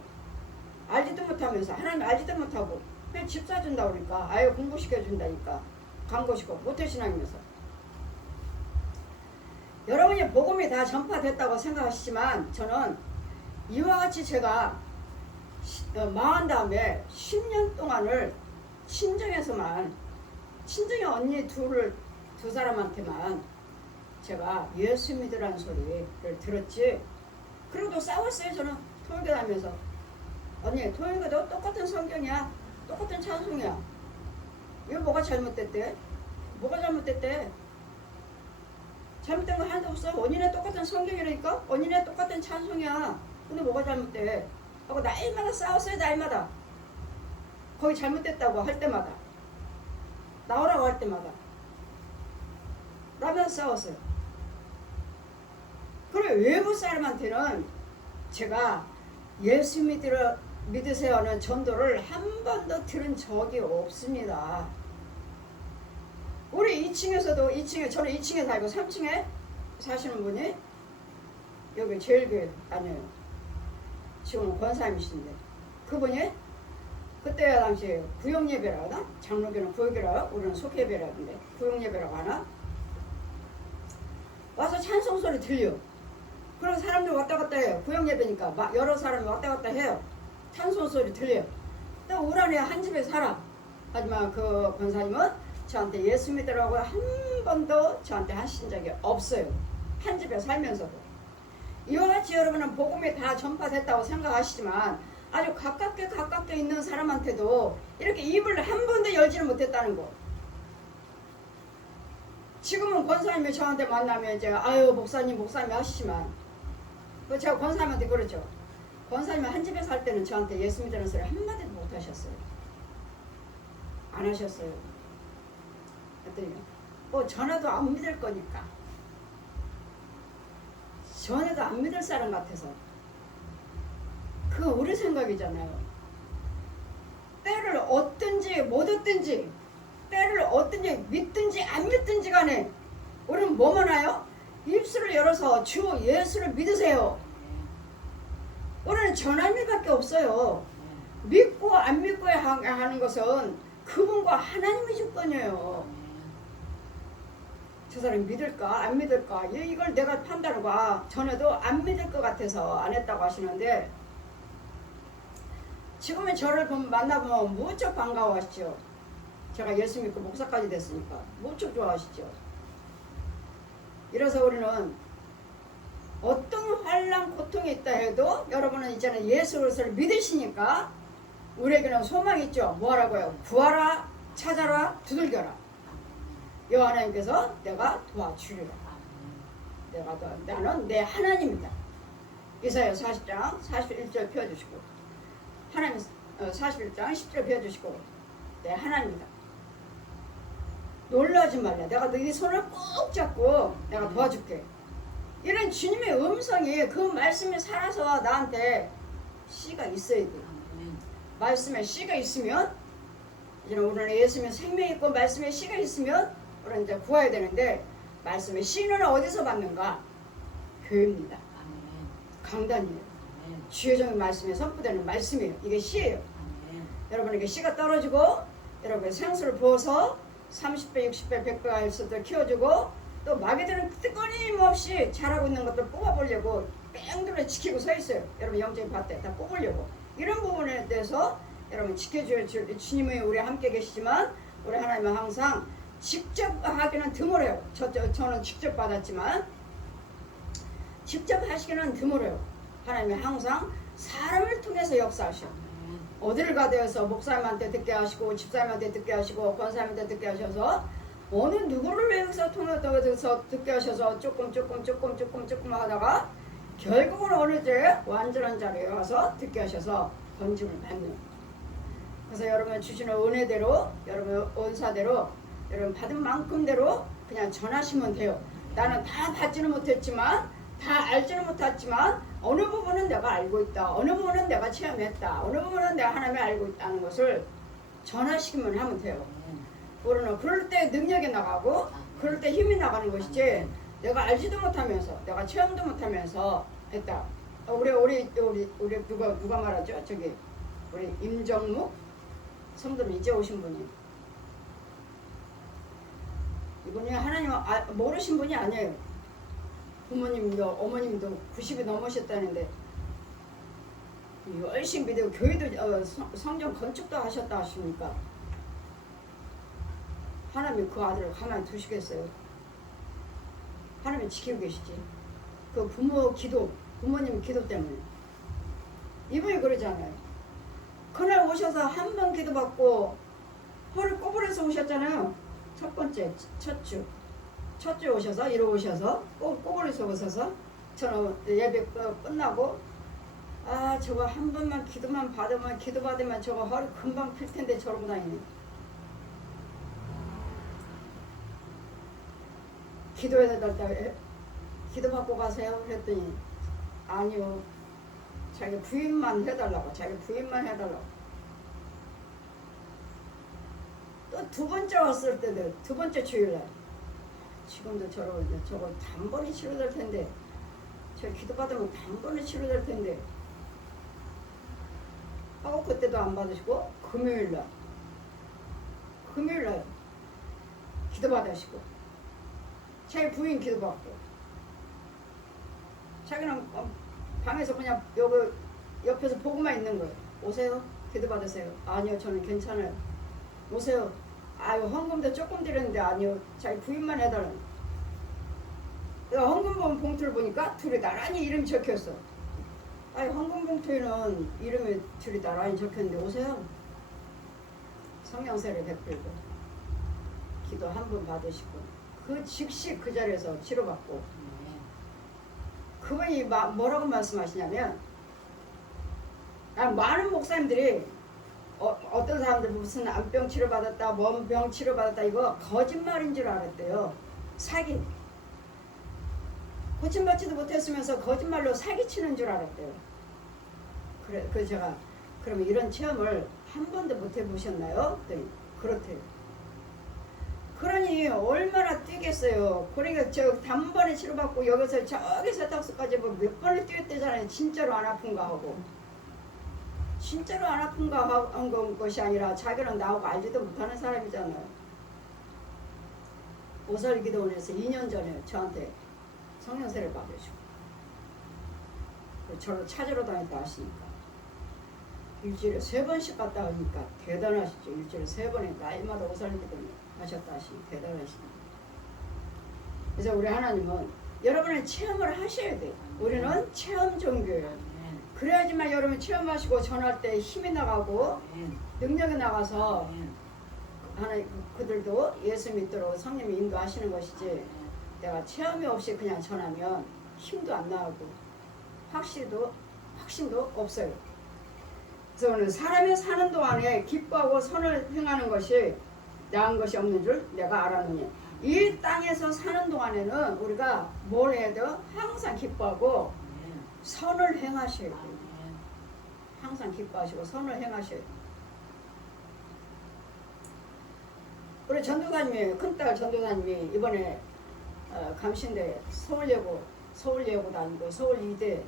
알지도 못하면서, 하나님 알지도 못하고 그냥 집 사준다 그러니까 아이 공부시켜준다니까 간 것이고 모태신앙이면서. 여러분이 복음이 다 전파됐다고 생각하시지만 저는 이와 같이 제가 망한 다음에 10년 동안을 친정의 언니 두 사람한테만 제가 예수 믿으라는 소리를 들었지. 그리고도 싸웠어요. 저는 통일교 다니면서. 언니, 통일교도 똑같은 성경이야, 똑같은 찬송이야, 이거 뭐가 잘못됐대? 잘못된 거 하나도 없어. 원인에 똑같은 성경이라니까, 원인에 똑같은 찬송이야. 근데 뭐가 잘못돼? 하고 날마다 싸웠어요. 날마다. 거기 잘못됐다고 할 때마다, 나오라고 할 때마다 날마다 싸웠어요. 그리고 외부 사람한테는 제가 예수 믿으세요 하는 전도를 한 번도 들은 적이 없습니다. 우리 2층에서도, 저는 2층에 살고 3층에 사시는 분이 여기 제일교회 다녀요. 지금은 권사님이신데, 그분이 그때 당시에 구역예배라고 하나? 장로교는 구역이라고, 우리는 속예배라고 하는데 구역예배라고 하나? 와서 찬송 소리 들려. 그리고 사람들 왔다 갔다 해요. 구역예배니까 여러 사람이 왔다 갔다 해요. 찬송 소리 들려요. 또 우란에 한 집에 살아. 하지만 그 권사님은 저한테 예수 믿으라고 한 번도 저한테 하신 적이 없어요. 한 집에 살면서도. 이와 같이 여러분은 복음이 다 전파됐다고 생각하시지만 아주 가깝게 있는 사람한테도 이렇게 입을 한 번도 열지를 못했다는 거. 지금은 권사님이 저한테 만나면 이제 아유 목사님 하시지만, 제가 권사님한테 그러죠. 권사님이 한 집에 살 때는 저한테 예수 믿으라는 소리 한마디도 못 하셨어요. 안 하셨어요. 그랬더니 전에도 안 믿을 거니까, 전에도 안 믿을 사람 같아서. 그거 우리 생각이잖아요. 때를 얻든지 못 얻든지, 때를 얻든지 믿든지 안 믿든지 간에 우리는 뭐만 해요? 입술을 열어서 주 예수를 믿으세요. 우리는 전할 일밖에 없어요. 믿고 안 믿고 하는 것은 그분과 하나님의 주권이에요. 저 사람이 믿을까 안 믿을까, 이걸 내가 판단하고 전에도 안 믿을 것 같아서 안 했다고 하시는데, 지금은 저를 만나보면 무척 반가워하시죠. 제가 예수 믿고 목사까지 됐으니까 무척 좋아하시죠. 이래서 우리는 어떤 환난 고통이 있다 해도 여러분은 이제는 예수 그리스도를 믿으시니까 우리에게는 소망이 있죠. 뭐하라고요? 구하라, 찾아라, 두들겨라. 여호와 하나님께서 내가 도와주리라. 나는 내 하나님이다. 이사야 40장 41절 펴주시고 하나님 41장 10절 펴주시고 내 하나님이다. 놀라지 말라. 내가 너희 손을 꼭 잡고 내가 도와줄게. 이런 주님의 음성이 그 말씀이 살아서 나한테 씨가 있어야 돼. 말씀에 씨가 있으면 이제 우리는 예수님의 생명이 있고 말씀에 씨가 있으면 우리는 이제 구해야 되는데 말씀의 씨는 어디서 받는가? 교회입니다. 강단이에요. 주의 종의 말씀에 선포되는 말씀이에요. 이게 씨예요. 여러분에게 씨가 떨어지고 여러분의 생수를 부어서 30배, 60배, 100배가 있어도 키워주고 또 마귀들은 끊임없이 자라고 있는 것들 뽑아보려고 뺑돌에 지키고 서 있어요. 여러분 영적인 밭에 다 뽑으려고. 이런 부분에 대해서 여러분 지켜줘야 주님이 우리 함께 계시지만 우리 하나님은 항상 직접 하기는 드물어요. 저는 직접 받았지만 직접 하시기는 드물어요. 하나님이 항상 사람을 통해서 역사하셔. 어디를 가대어서 목사님한테 듣게 하시고 집사님한테 듣게 하시고 권사님한테 듣게 하셔서 어느 누구를 위해서 통해서 듣게 하셔서 조금 하다가 결국은 어느 때 완전한 자리에 와서 듣게 하셔서 건짐을 받는. 그래서 여러분 주시는 은혜대로 여러분 은사대로 여러분 받은 만큼대로 그냥 전하시면 돼요. 나는 다 받지는 못했지만 다 알지는 못했지만 어느 부분은 내가 알고 있다. 어느 부분은 내가 체험했다. 어느 부분은 내가 하나님이 알고 있다는 것을 전하시기만 하면 돼요. 우리는 그럴 때 능력이 나가고 그럴 때 힘이 나가는 것이지 내가 알지도 못하면서 내가 체험도 못하면서 했다. 우리 누가 말하죠? 저기 우리 임정묵 성도님 이제 오신 분이 이분이 하나님 모르신 분이 아니에요. 부모님도 어머님도 90이 넘으셨다는데 열심히 믿고 교회도 성전 건축도 하셨다 하십니까? 하나님이 그 아들을 가만히 두시겠어요? 하나님이 지키고 계시지. 그 부모님 기도 때문에 이분이 그러잖아요. 그날 오셔서 한 번 기도받고 허를 꼬부려서 오셨잖아요. 첫 번째 첫 주 오셔서 이러 오셔서 꼬부려서 오셔서 저는 예배 끝나고 저거 한 번만 기도만 받으면 저거 허리 금방 필 텐데 저러고 다니네. 기도해달라 기도받고 가세요 그랬더니 아니요 자기 부인만 해달라고 또 두 번째 왔을 때도 두 번째 주일날 지금도 저거 단번에 치료될 텐데 저 기도받으면 단번에 치료될 텐데 하고 그때도 안 받으시고 금요일날 기도받으시고 자기 부인 기도받고 자기는 방에서 그냥 여기 옆에서 보고만 있는 거예요. 오세요 기도받으세요. 아니요 저는 괜찮아요. 오세요. 아유 헌금도 조금 드렸는데 아니요 자기 부인만 해달라는. 내가 헌금 봉투를 보니까 둘이 나란히 이름이 적혀있어. 아니 헌금 봉투에는 이름이 둘이 나란히 적혔는데 오세요. 성령 세례 베풀고 기도 한 번 받으시고 그 즉시 그 자리에서 치료받고 그분이 뭐라고 말씀하시냐면 많은 목사님들이 어떤 사람들 무슨 암병 치료받았다 몸병 치료받았다 이거 거짓말인 줄 알았대요. 사기 고침받지도 못했으면서 거짓말로 사기치는 줄 알았대요. 그래서 제가 그러면 이런 체험을 한 번도 못 해보셨나요? 그렇대요. 그러니 얼마나 뛰겠어요. 그러니까 저 단번에 치료받고 여기서 저기 세탁소까지 뭐 몇 번을 뛰었대잖아요. 진짜로 안 아픈가 하고. 진짜로 안 아픈가 한 것이 아니라 자기는 나하고 알지도 못하는 사람이잖아요. 오설기도원에서 2년 전에 저한테 성령세를 받으시고 저를 찾으러 다녔다 하시니까 일주일에 3번씩 갔다 오니까 대단하시죠. 일주일에 3번에 날마다 오설기도원 하셨다 하시니 대단하십니다. 그래서 우리 하나님은 여러분의 체험을 하셔야 돼요. 우리는 체험 종교예요. 그래야지만 여러분 체험하시고 전할 때 힘이 나가고 능력이 나가서 하나님 그들도 예수 믿도록 성령이 인도하시는 것이지 내가 체험이 없이 그냥 전하면 힘도 안 나고 확신도 없어요. 그래서 오늘 사람이 사는 동안에 기뻐하고 선을 행하는 것이 나은 것이 없는 줄 내가 알았느니, 이 땅에서 사는 동안에는 우리가 뭘 해도 항상 기뻐하고 선을 행하셔야 돼요. 항상 기뻐하시고 선을 행하셔야 돼요. 우리 전도사님이, 큰딸 전도사님이 이번에 감신대 서울예고 다니고 서울 이대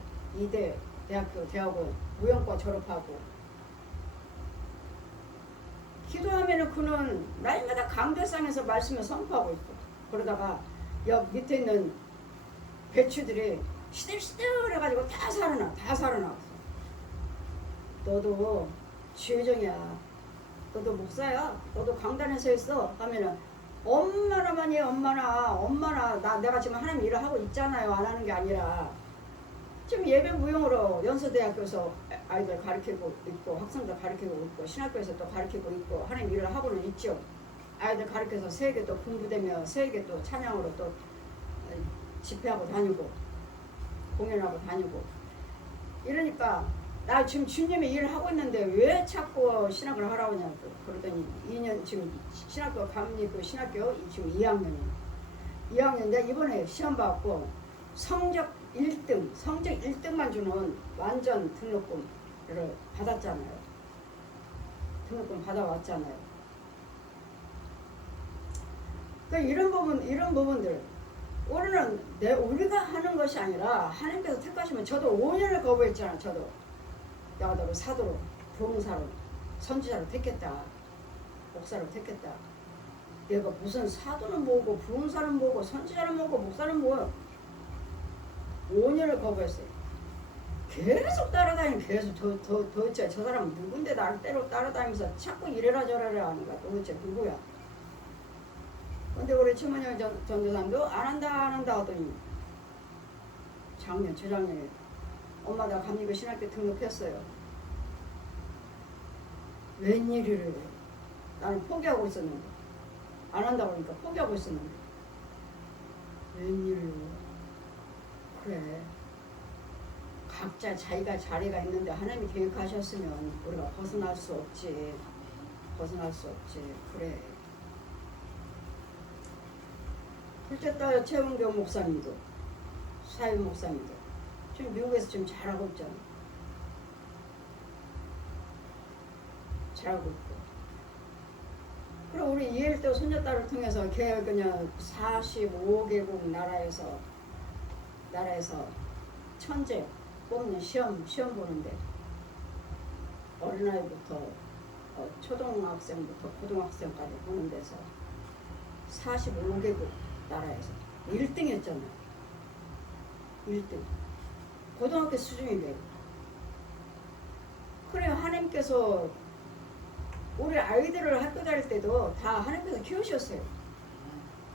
대학원 무용과 졸업하고, 기도하면은 그는 날마다 강대상에서 말씀을 선포하고 있고, 그러다가 옆 밑에 있는 배추들이 시들시들 해가지고 다 살아나왔어. 너도 주의정이야. 너도 목사야. 너도 강단에 서 있어. 하면은 엄마나 내가 지금 하나님 일을 하고 있잖아요. 안 하는 게 아니라 지금 예배 무용으로 연서대학교에서 아이들 가르치고 있고, 학생들 가르치고 있고, 신학교에서 또 가르치고 있고, 하나님 일을 하고는 있죠. 아이들 가르쳐서 세계 또 공부되며 세계 또 찬양으로 또 집회하고 다니고 공연하고 다니고. 이러니까 나 지금 주님의 일을 하고 있는데 왜 자꾸 신학을 하라고 하냐고 그러더니, 2년 지금 신학교 감리고 신학교 지금 2학년인데 이번에 시험 받고 성적 1등만 주는 완전 등록금을 받았잖아요. 등록금 받아왔잖아요. 그러니까 이런 부분들 우리가 하는 것이 아니라 하나님께서 택하시면, 저도 5년을 거부했잖아. 저도 야도로 사도로 부흥사로 선지자로 택했다. 목사로 택했다. 내가 무슨 사도는 뭐고 부흥사는 뭐고 선지자는 뭐고 목사는 뭐야. 5년을 거부했어요. 계속 도대체 저 사람은 누군데 나를 따라다니면서 자꾸 이래라 저래라 하는 거야. 도대체 누구야. 근데 우리 최문영 전도사님도 안 한다 하더니 재작년에 엄마 나 감리교 신학교 등록했어요. 웬일이래. 나는 포기하고 있었는데, 안 한다고 그러니까 포기하고 있었는데 웬일이래. 그래, 각자 자기가 자리가 있는데 하나님이 계획하셨으면 우리가 벗어날 수 없지. 그래. 둘째 딸 최은경 목사님도, 사임 목사님도 지금 미국에서 지금 잘하고 있잖아. 잘하고 있고. 그리고 우리 이엘도 손녀딸을 통해서 걔 그냥 45개국 나라에서 천재 뽑는 시험 보는데, 어린아이부터 초등학생부터 고등학생까지 보는 데서 45개국 나라에서 1등 했잖아. 1등. 고등학교 수준이래. 그래, 하나님께서 우리 아이들을 학교 다닐 때도 다 하나님께서 키우셨어요.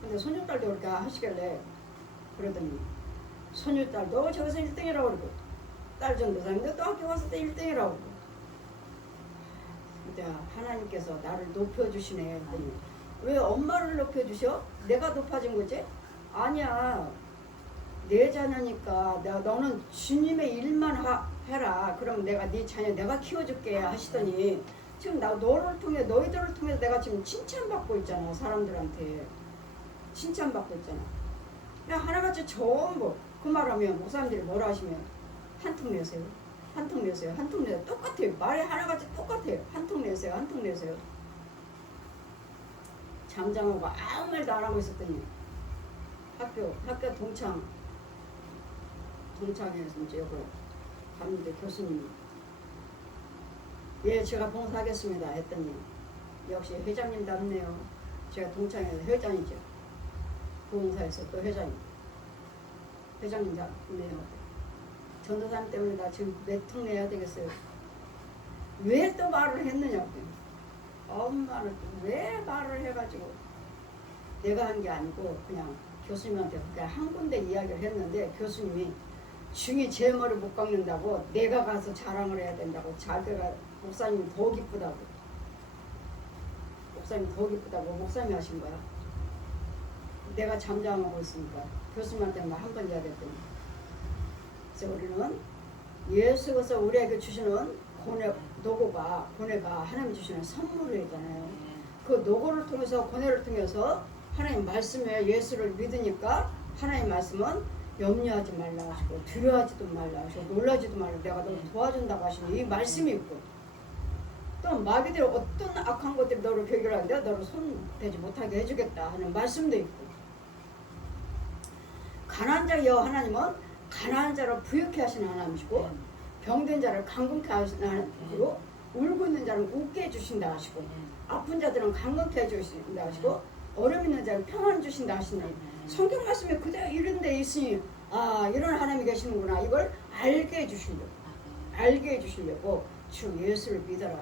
근데 손녀딸도 그렇게 하시길래, 그러더니 손녀딸도 저기서 1등이라고 그러고, 딸 전도사님도 또 학교 갔을 때 1등이라고 그러고. 근데 하나님께서 나를 높여주시네 했더니, 왜 엄마를 높여주셔? 내가 높아진 거지? 아니야. 내 자녀니까 너는 주님의 일만 해라. 그럼 내가 네 자녀 내가 키워줄게 하시더니, 지금 너희들을 통해서 내가 지금 칭찬받고 있잖아. 사람들한테 칭찬받고 있잖아. 그냥 하나같이 전부 그 말하면 목사님들이 뭐라 하시면 한통 내세요. 똑같아요. 말이 하나같이 똑같아요. 한통 내세요. 장장하고 아무 말도 안 하고 있었더니 학교 동창회에서 이제 여기 갔는데 교수님이, 예, 제가 봉사하겠습니다 했더니, 역시 회장님답네요. 제가 동창회에서 회장이죠. 봉사에서 또 회장님답네요. 전도사님 때문에 나 지금 몇 통 내야 되겠어요. 왜 또 말을 했느냐고. 엄마는 왜 말을 해가지고, 내가 한 게 아니고 그냥 교수님한테 그냥 한 군데 이야기를 했는데, 교수님이 중이 제 머리 못 깎는다고 내가 가서 자랑을 해야 된다고, 자기가 목사님이 더 기쁘다고 목사님이 하신 거야. 내가 잠잠하고 있으니까 교수님한테 한 번 이야기했더니, 그래서 우리는 예수께서 우리에게 주시는 고뇌가 하나님 주시는 선물이잖아요. 그 노고를 통해서, 고뇌를 통해서 하나님 말씀에 예수를 믿으니까 하나님 말씀은 염려하지 말라 하시고 두려워하지도 말라 하시고 놀라지도 말라, 내가 너를 도와준다고 하시는 이 말씀이 있고, 또 마귀들이 어떤 악한 것들이 너를 괴결하는데 너를 손대지 못하게 해주겠다 하는 말씀도 있고, 가난한 자여 하나님은 가난한 자를 부유케 하시는 하나님이시고, 병든 자를 강건케 하시는 하나님이고, 울고 있는 자를 웃게 해주신다 하시고, 아픈 자들은 강건케 해주신다 하시고, 어려움 있는 자를 평안을 주신다 하시는 성경 말씀에 그대로 이런 데 있으니, 아, 이런 하나님이 계시는구나, 이걸 알게 해주시려고 주 예수를 믿어라.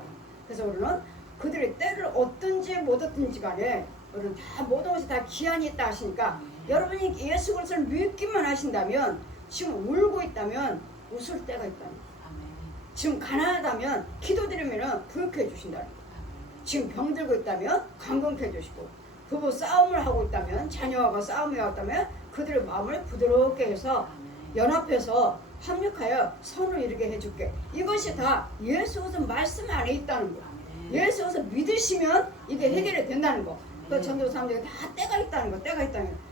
그래서 우리는 그들의 때를 얻든지 못 얻든지 간에 우리는 다 모든 것이 다 기한이 있다 하시니까, 여러분이 예수 그리스도를 믿기만 하신다면, 지금 울고 있다면 웃을 때가 있다는 거예요. 지금 가난하다면 기도드리면 부유케 해주신다는 거예요. 지금 병들고 있다면 강건케 해주시고, 부부 싸움을 하고 있다면, 자녀와 싸움이 왔다면 그들의 마음을 부드럽게 해서 연합해서 합력하여 선을 이루게 해줄게. 이것이 다 예수 그리스도 말씀 안에 있다는 거. 예수 그리스도 믿으시면 이게 해결이 된다는 거. 또 전도사님들이 다 때가 있다는 거.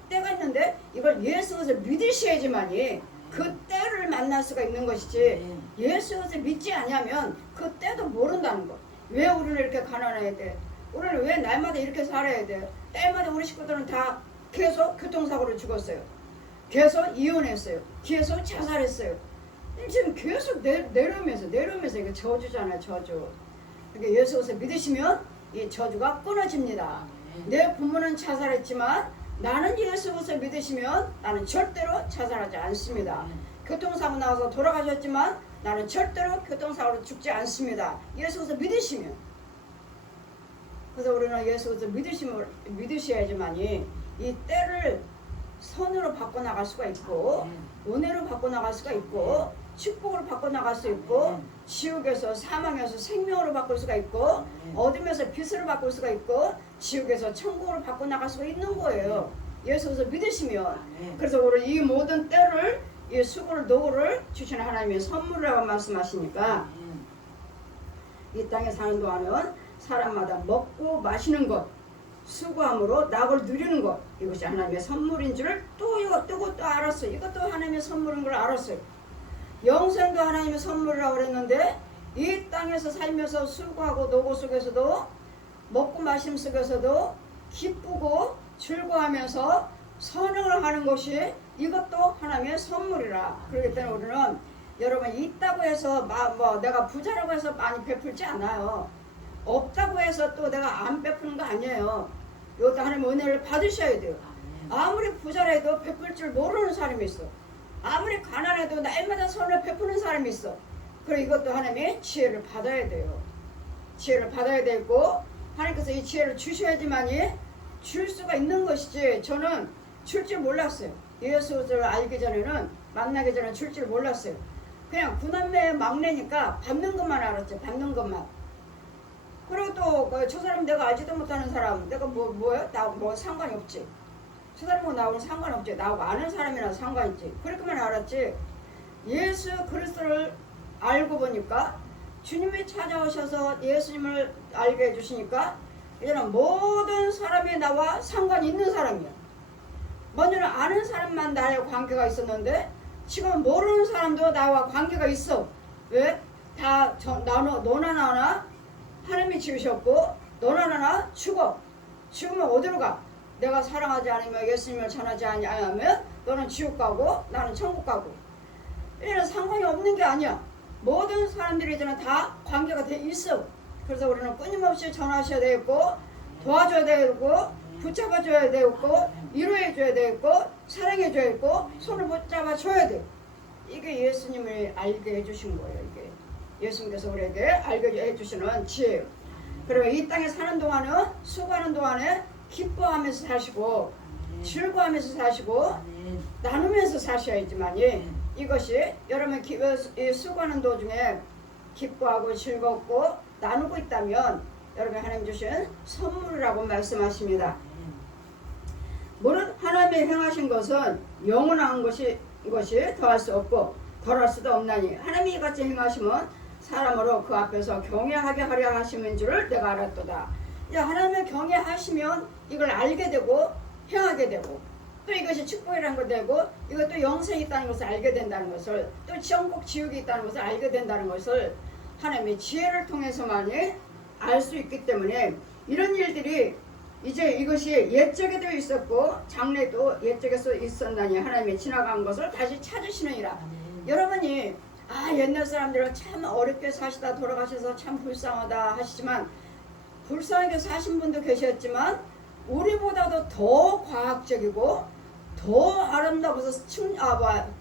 때가 있는데 이걸 예수 그리스도 믿으셔야지만이 그 때를 만날 수가 있는 것이지, 예수 그리스도 믿지 않으면 그 때도 모른다는 거. 왜 우리는 이렇게 가난해야 돼? 우리는 왜 날마다 이렇게 살아야 돼? 때마다 우리 식구들은 다 계속 교통사고로 죽었어요. 계속 이혼했어요. 계속 자살했어요. 지금 계속 내려오면서 이거 저주잖아요, 저주. 그러니까 예수 그리스도 믿으시면 이 저주가 끊어집니다. 내 부모는 자살했지만 나는 예수 그리스도 믿으시면 나는 절대로 자살하지 않습니다. 교통사고 나와서 돌아가셨지만 나는 절대로 교통사고로 죽지 않습니다. 예수 그리스도 믿으시면. 그래서 우리는 예수 그리스도 믿으셔야지만이 이 때를 선으로 바꿔나갈 수가 있고, 은혜로 바꿔나갈 수가 있고, 축복으로 바꿔나갈 수 있고, 지옥에서 사망에서 생명으로 바꿀 수가 있고, 어둠에서 빛으로 바꿀 수가 있고, 지옥에서 천국으로 바꿔나갈 수가 있는 거예요. 예수 그리스도 믿으시면. 그래서 우리 이 모든 때를, 이 수고를 노고를 주시는 하나님의 선물이라고 말씀하시니까, 이 땅에 사는 동안은 사람마다 먹고 마시는 것, 수고함으로 낙을 누리는 것, 이것이 하나님의 선물인 줄을 또 알았어요. 이것도 하나님의 선물인 걸 알았어요. 영생도 하나님의 선물이라고 그랬는데, 이 땅에서 살면서 수고하고 노고 속에서도, 먹고 마심 속에서도 기쁘고 즐거워하면서 선행을 하는 것이 이것도 하나님의 선물이라. 그렇기 때문에 우리는 여러분 있다고 해서 내가 부자라고 해서 많이 베풀지 않아요. 없다고 해서 또 내가 안 베푸는 거 아니에요. 이것도 하나님의 은혜를 받으셔야 돼요. 아무리 부자라도 베풀 줄 모르는 사람이 있어. 아무리 가난해도 날마다 선을 베푸는 사람이 있어. 그리고 이것도 하나님의 지혜를 받아야 돼요. 지혜를 받아야 되고, 하나님께서 이 지혜를 주셔야지만이 줄 수가 있는 것이지, 저는 줄 줄 몰랐어요. 예수를 알기 전에는, 만나기 전에 줄 줄 몰랐어요. 그냥 구남매 막내니까 받는 것만 알았죠. 받는 것만. 그리고 또 저 사람 내가 알지도 못하는 사람, 내가 뭐야? 나 뭐 상관이 없지. 저 사람하고 나하고는 상관없지. 나하고 아는 사람이나 상관있지. 그렇게만 알았지. 예수 그리스도를 알고 보니까, 주님이 찾아오셔서 예수님을 알게 해주시니까 이제는 모든 사람이 나와 상관이 있는 사람이야. 먼저는 아는 사람만 나와 관계가 있었는데 지금 모르는 사람도 나와 관계가 있어. 왜? 다 너나 나나 하나님이 지으셨고, 너나 나나 죽어. 죽으면 어디로 가? 내가 사랑하지 않으면, 예수님을 전하지 않으면 너는 지옥 가고 나는 천국 가고. 이래는 상관이 없는 게 아니야. 모든 사람들이 이제는 다 관계가 돼 있어. 그래서 우리는 끊임없이 전하셔야 되겠고, 도와줘야 되고, 붙잡아줘야 되고, 위로해줘야 되고, 사랑해줘야 되고, 손을 붙잡아줘야 돼. 이게 예수님을 알게 해주신 거예요. 이게 예수님께서 우리에게 알게 해주시는 지혜예요. 그리고 이 땅에 사는 동안은, 수고하는 동안에 기뻐하면서 사시고, 즐거워하면서 사시고, 나누면서 사셔야지만이, 이것이 여러분 수고하는 도중에 기뻐하고 즐겁고 나누고 있다면 여러분 하나님 주신 선물이라고 말씀하십니다. 무릇 하나님의 행하신 것은 영원한 것이 더할 수 없고 덜할 수도 없나니 하나님이 이같이 행하시면 사람으로 그 앞에서 경외하게 하려 하심인 줄을 내가 알았도다. 하나님을 경외하시면 이걸 알게 되고 행하게 되고 또 이것이 축복이라는 것 되고 이것도 영생이 있다는 것을 알게 된다는 것을 또 천국 지옥이 있다는 것을 알게 된다는 것을 하나님의 지혜를 통해서만이 알 수 있기 때문에 이런 일들이 이제 이것이 옛적에도 있었고 장래도 옛적에서 있었나니 하나님의 지나간 것을 다시 찾으시느니라. 여러분이 옛날 사람들은 참 어렵게 사시다 돌아가셔서 참 불쌍하다 하시지만 불쌍하게 사신 분도 계셨지만 우리보다도 더 과학적이고 더 아름다워서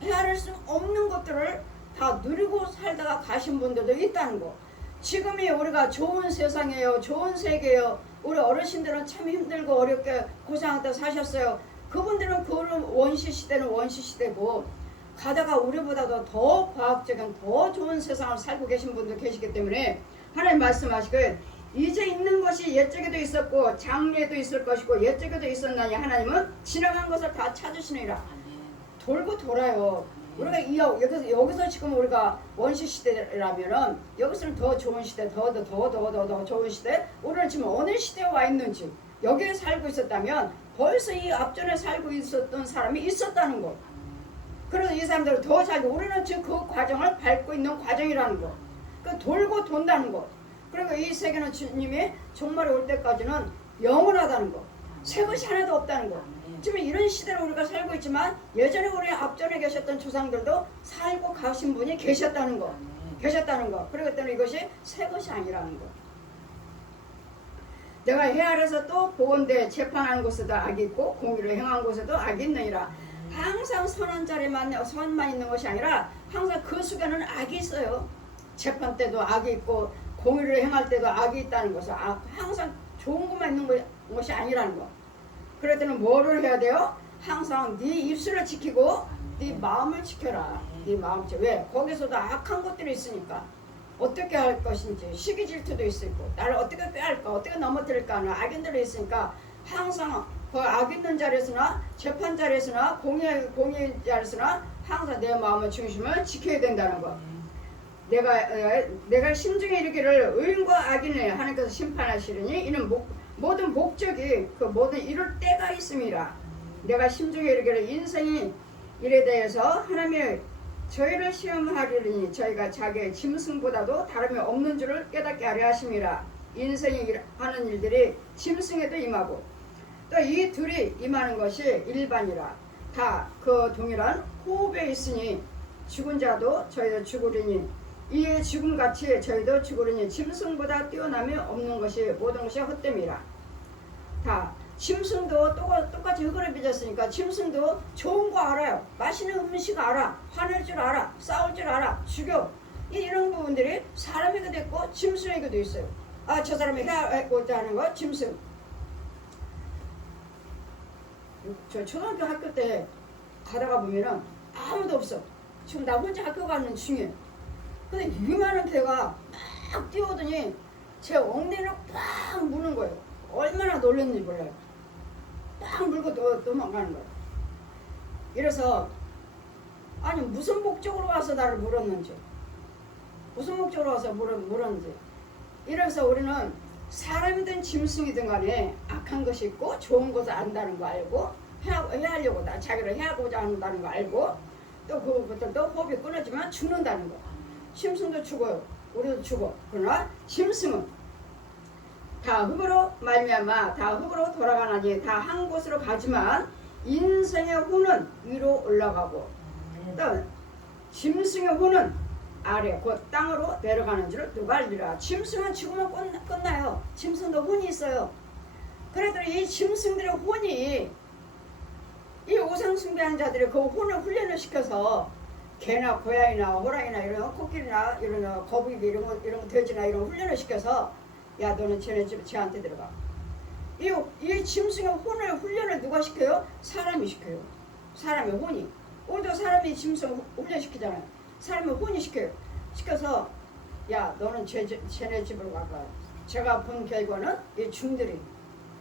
헤아릴 수 없는 것들을 다 누리고 살다가 가신 분들도 있다는 거. 지금이 우리가 좋은 세상이에요. 좋은 세계예요. 우리 어르신들은 참 힘들고 어렵게 고생하다 사셨어요. 그분들은 그 원시 시대는 원시 시대고 가다가 우리보다도 더 과학적인 더 좋은 세상을 살고 계신 분도 계시기 때문에 하나님 말씀하시길 이제 있는 것이 옛적에도 있었고 장래에도 있을 것이고 옛적에도 있었나니 하나님은 지나간 것을 다 찾으시느니라. 돌고 돌아요. 우리가 여기서 지금 우리가 원시 시대라면은 여기서는 더 좋은 시대, 더 좋은 시대. 우리는 지금 어느 시대에 와 있는지 여기에 살고 있었다면 벌써 이 앞전에 살고 있었던 사람이 있었다는 거. 그래서 이 사람들은 더 살고 우리는 지금 그 과정을 밟고 있는 과정이라는 거. 그 돌고 돈다는 거. 그리고 이 세계는 주님이 종말에 올 때까지는 영원하다는 거. 새 것이 하나도 없다는 거. 지금 이런 시대로 우리가 살고 있지만 예전에 우리 앞전에 계셨던 조상들도 살고 가신 분이 계셨다는 거. 그렇기 때문에 이것이 새 것이 아니라는 거. 내가 헤아려서 또 보건대 재판하는 곳에도 악이 있고 공의를 행한 곳에도 악이 있느니라. 항상 선한 자리만 선만 있는 것이 아니라 항상 그 속에는 악이 있어요. 재판 때도 악이 있고 공의를 행할 때도 악이 있다는 것은 항상 좋은 것만 있는 것이 아니라는 거. 그럴 때는 뭐를 해야 돼요? 항상 네 입술을 지키고 네 마음을 지켜라. 네 마음. 왜? 거기서도 악한 것들이 있으니까 어떻게 할 것인지 시기 질투도 있고 나를 어떻게 빼앗을까 어떻게 넘어뜨릴까 하는 악인들이 있으니까 항상 그 악 있는 자리에서나 재판 자리에서나 공의 자리에서나 항상 내 마음의 중심을 지켜야 된다는 거. 내가 심중에 이르기를 의인과 악인을 하나님께서 심판하시리니 이는 모든 목적이 그 모든 이룰 때가 있음이라. 내가 심중에 이르기를 인생이 일에 대해서 하나님의 저희를 시험하리니 저희가 자기의 짐승보다도 다름이 없는 줄을 깨닫게 하려 하심이라. 인생이 하는 일들이 짐승에도 임하고 또 이 둘이 임하는 것이 일반이라. 다 그 동일한 호흡에 있으니 죽은 자도 저희도 죽으리니 이에 죽음같이 저희도 죽으리니 짐승보다 뛰어남이 없는 것이 모든 것이 헛됨이라. 다 짐승도 똑같이 흙으로 빚었으니까 짐승도 좋은 거 알아요. 맛있는 음식 알아. 화낼 줄 알아. 싸울 줄 알아. 죽여. 이런 부분들이 사람에게도 있고 짐승에게도 있어요. 저 사람이 해야고자 하는 거 짐승. 저 초등학교 학교 때 가다가 보면은 아무도 없어. 지금 나 혼자 학교 가는 중에. 근데 이만한 개가 막 뛰어오더니 제 엉덩이를 팍 무는 거예요. 얼마나 놀랐는지 몰라요. 딱 물고 도망가는 거예요. 이래서 아니 무슨 목적으로 와서 나를 물었는지 무슨 목적으로 와서 물었는지 이래서 우리는 사람이든 짐승이든 간에 악한 것이 있고 좋은 것을 안다는 거 알고 해하려고 자기를 해하고자 한다는 거 알고 또 그것들도 호흡이 끊어지면 죽는다는 거. 짐승도 죽어요. 우리도 죽어. 그러나 짐승은 다 흙으로 말미암아 다 흙으로 돌아가나니 다 한 곳으로 가지만 인생의 혼은 위로 올라가고 또 짐승의 혼은 아래 곧 땅으로 내려가는 줄을 누가 알리라. 짐승은 죽으면 끝나요. 짐승도 혼이 있어요. 그래도 이 짐승들의 혼이 이 우상 숭배하는 자들이 그 혼을 훈련을 시켜서 개나 고양이나 호랑이나 이런 코끼리나 이런 거북이 이런 거 돼지나 이런 훈련을 시켜서 야 너는 쟤한테 들어가. 이 짐승의 훈련을 누가 시켜요? 사람이 시켜요. 사람의 혼이. 우리도 사람이 짐승 훈련시키잖아요. 사람의 혼이 시켜요. 시켜서 야 너는 쟤네 집으로 가봐. 제가 본 결과는 이 중들이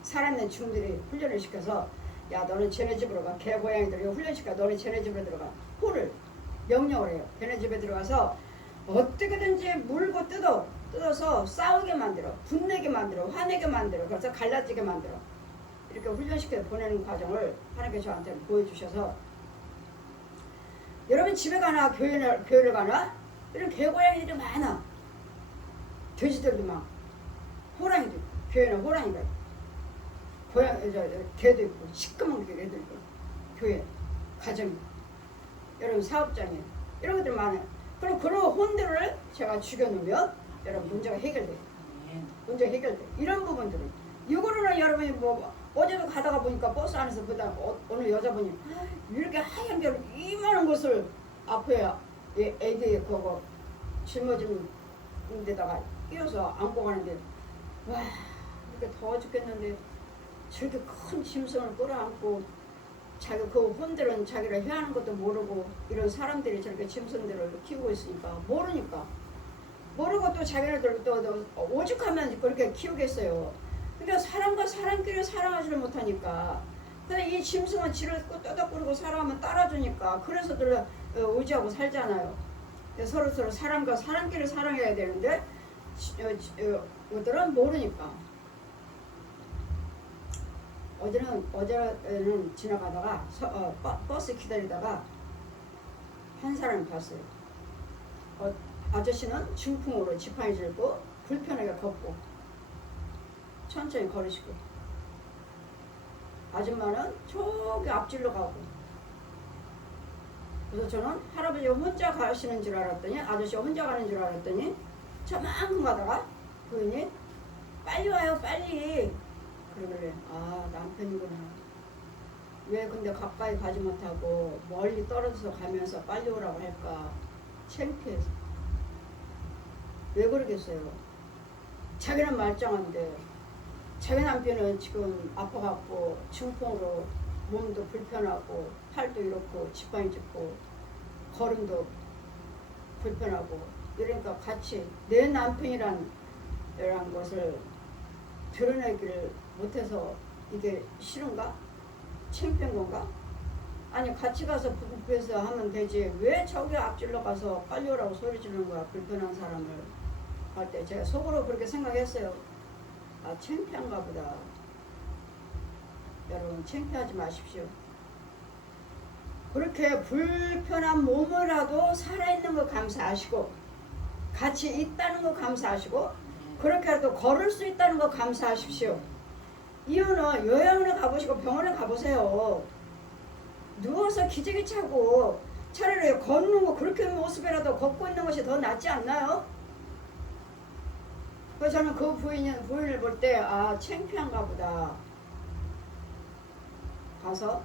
살아있는 중들이 훈련을 시켜서 야 너는 쟤네 집으로 가. 개 고양이들 훈련시켜. 너는 쟤네 집으로 들어가. 호를 명령을 해요. 걔네 집에 들어가서 어떻게든지 물고 뜯어서 싸우게 만들어. 분내게 만들어. 화내게 만들어. 그래서 갈라지게 만들어. 이렇게 훈련시켜 보내는 과정을 하나님께 저한테 보여주셔서 여러분 집에 가나 교회를 가나 이런 개고양이들이 많아. 돼지들도 많고 호랑이도 있고 교회는 호랑이가 있고 개도 있고 시꺼먼 개도 있고 교회 가정이 여러분 사업장에 이런 것들 많아요. 그럼 그런 혼들을 제가 죽여놓으면 여러분 문제가 해결돼요. 문제가 해결돼요. 이런 부분들을 이거로는 여러분이 뭐 어제도 가다가 보니까 버스 안에서 보다 어느 여자분이 이렇게 하얀 게 이만한 것을 앞에 애기 그거 짊어지는 데다가 끼워서 안고 가는데 와 이렇게 더워 죽겠는데 저렇게 큰 짐승을 끌어안고 자기 그 혼들은 자기를 해하는 것도 모르고 이런 사람들이 저렇게 짐승들을 키우고 있으니까 모르고 또 자기네들 또 오죽하면 그렇게 키우겠어요. 그러니까 사람과 사람끼리 사랑하지를 못하니까 근데 이 짐승은 지를 떠덕거리고 사랑하면 따라주니까 그래서들 의지하고 살잖아요. 서로 사람과 사람끼리 사랑해야 되는데 그들은 모르니까 어제는 지나가다가 버스 기다리다가 한 사람을 봤어요. 아저씨는 중풍으로 지팡이 들고 불편하게 걷고 천천히 걸으시고 아줌마는 저기 앞질러 가고 그래서 저는 할아버지 혼자 가시는 줄 알았더니 아저씨가 혼자 가는 줄 알았더니 저만큼 가다가 부인이 빨리 와요 빨리 그러길래 아 남편이구나 왜 근데 가까이 가지 못하고 멀리 떨어져서 가면서 빨리 오라고 할까 창피해서 왜 그러겠어요. 자기는 말짱한데 자기 남편은 지금 아파갖고 중풍으로 몸도 불편하고 팔도 이렇고 지팡이 짚고 걸음도 불편하고 이러니까 같이 내 남편이란 것을 드러내기를 못해서 이게 싫은가? 창피한 건가? 아니 같이 가서 부부해서 하면 되지 왜 저기 앞질러 가서 빨리 오라고 소리 지르는 거야 불편한 사람을 할 때 제가 속으로 그렇게 생각했어요. 아 창피한가 보다. 여러분 창피하지 마십시오. 그렇게 불편한 몸이라도 살아있는 거 감사하시고 같이 있다는 거 감사하시고 그렇게라도 걸을 수 있다는 거 감사하십시오. 이유는 요양원에 가보시고 병원에 가보세요. 누워서 기저귀 차고 차라리 걷는 거 그렇게 모습이라도 걷고 있는 것이 더 낫지 않나요? 그래서 저는 그 부인을 볼 때 아 창피한가 보다. 가서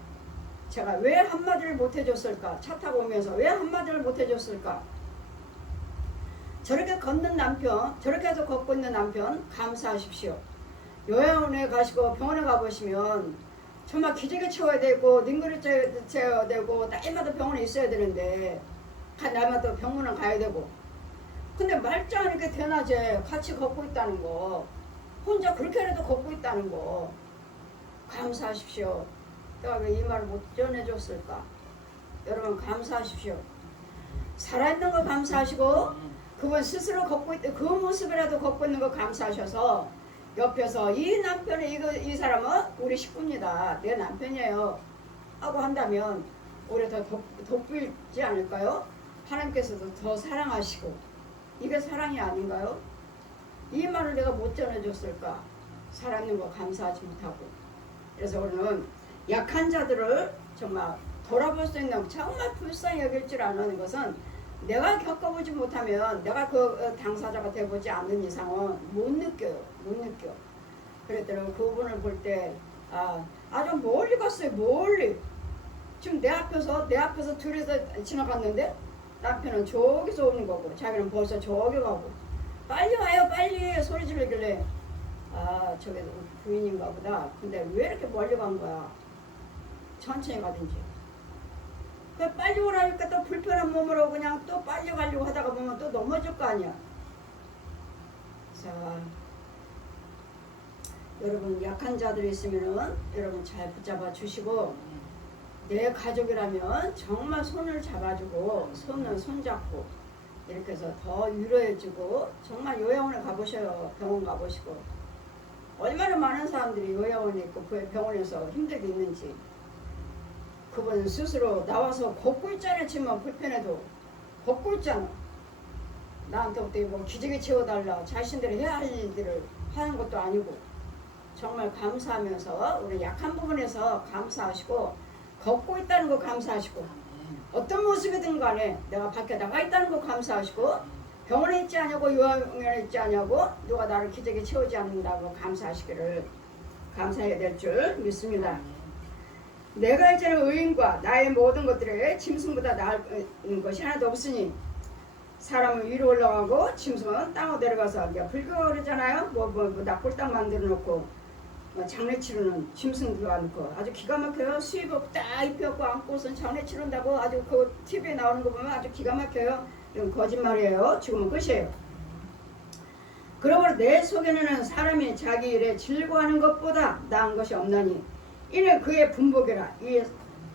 제가 왜 한마디를 못 해줬을까? 차 타고 오면서 왜 한마디를 못 해줬을까? 저렇게 걷는 남편, 저렇게 해서 걷고 있는 남편 감사하십시오. 요양원에 가시고 병원에 가보시면 정말 기저귀 채워야 되고 닝그릇 채워야 되고 날마다 병원에 있어야 되는데 날마다 병원에 가야 되고 근데 말짱하게 대낮에 같이 걷고 있다는 거 혼자 그렇게라도 걷고 있다는 거 감사하십시오. 내가 왜 이 말을 못 전해줬을까? 여러분 감사하십시오. 살아있는 거 감사하시고 그분 스스로 걷고 있다 그 모습이라도 걷고 있는 거 감사하셔서 옆에서 이 남편의 이 사람은 우리 식구입니다. 내 남편이에요. 하고 한다면 오히려 더 돋보이지 않을까요? 하나님께서도 더 사랑하시고 이게 사랑이 아닌가요? 이 말을 내가 못 전해줬을까? 살아있는 거 감사하지 못하고 그래서 오늘은 약한 자들을 정말 돌아볼 수 있는 정말 불쌍히 여길 줄 아는 것은 내가 겪어보지 못하면 내가 그 당사자가 되어보지 않는 이상은 못 느껴요. 못 느껴. 그랬더니 그분을 볼 때 아주 멀리 갔어요. 멀리. 지금 내 앞에서 둘이서 지나갔는데 남편은 저기서 오는 거고 자기는 벌써 저기 가고 빨리 와요 빨리 소리 지르길래 저게 부인인가 보다. 근데 왜 이렇게 멀리 간 거야. 천천히 가든지. 빨리 오라니까 또 불편한 몸으로 그냥 또 빨리 가려고 하다가 보면 또 넘어질 거 아니야. 자, 여러분 약한 자들이 있으면은 여러분 잘 붙잡아 주시고, 내 가족이라면 정말 손을 잡아주고 손을 손잡고 이렇게 해서 더 위로해주고, 정말 요양원에 가보셔요. 병원 가보시고 얼마나 많은 사람들이 요양원에 있고 그 병원에서 힘들게 있는지. 그분 스스로 나와서 걷고 있잖아. 치면 불편해도 걷고 있잖아. 나한테 어떻게 뭐 기저귀 채워달라 자신들이 해야 할 일들을 하는 것도 아니고, 정말 감사하면서 우리 약한 부분에서 감사하시고, 걷고 있다는 거 감사하시고, 어떤 모습이든 간에 내가 밖에 나가 있다는 거 감사하시고, 병원에 있지 않냐고 요양원에 있지 않냐고 누가 나를 기저귀 채우지 않는다고 감사하시기를 감사해야 될 줄 믿습니다. 내가 이제는 의인과 나의 모든 것들에 짐승보다 나은 것이 하나도 없으니, 사람은 위로 올라가고 짐승은 땅으로 내려가서, 이제 불교 그러잖아요. 나 꼴딱 만들어 놓고 장례 치르는 짐승들 많고 아주 기가 막혀요. 수의복 딱 입혀갖고 안고선 장례 치른다고 아주 그 TV에 나오는 거 보면 아주 기가 막혀요. 이건 거짓말이에요. 지금은 끝이에요. 그러므로 내 속에는 사람이 자기 일에 즐거워하는 것보다 나은 것이 없나니, 이는 그의 분복이라. 이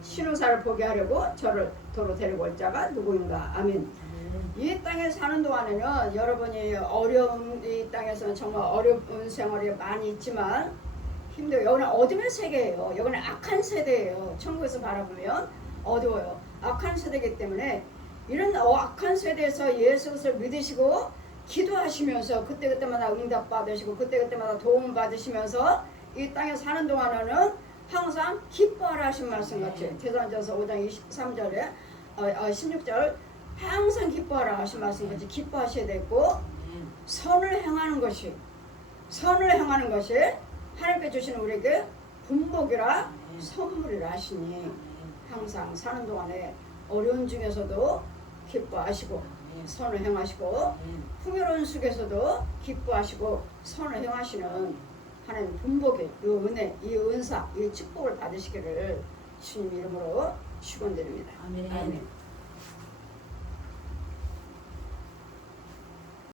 신우사를 보게 하려고 저를 도로 데리고 올 자가 누구인가. 아멘. 이 땅에 사는 동안에는 여러분이 어려운, 이 땅에서는 정말 어려운 생활이 많이 있지만 힘들어요. 여기는 어둠의 세계예요. 여기는 악한 세대예요. 천국에서 바라보면 어두워요. 악한 세대이기 때문에 이런 악한 세대에서 예수 그리스도를 믿으시고 기도하시면서 그때그때마다 응답 받으시고 그때그때마다 도움 받으시면서 이 땅에 사는 동안에는 항상 기뻐하라 하신 말씀 같이 데살로니가서 5장 23절에 16절 항상 기뻐하라 하신 말씀 같이 기뻐하셔야 되고, 선을 행하는 것이 하나님께 주시는 우리에게 분복이라 선물이라 하시니, 항상 사는 동안에 어려운 중에서도 기뻐하시고 선을 행하시고, 풍요로운 속에서도 기뻐하시고 선을 행하시는 하나님 분복의 이 은혜, 이 은사, 이 축복을 받으시기를 주님 이름으로 축원드립니다. 아멘. 아멘.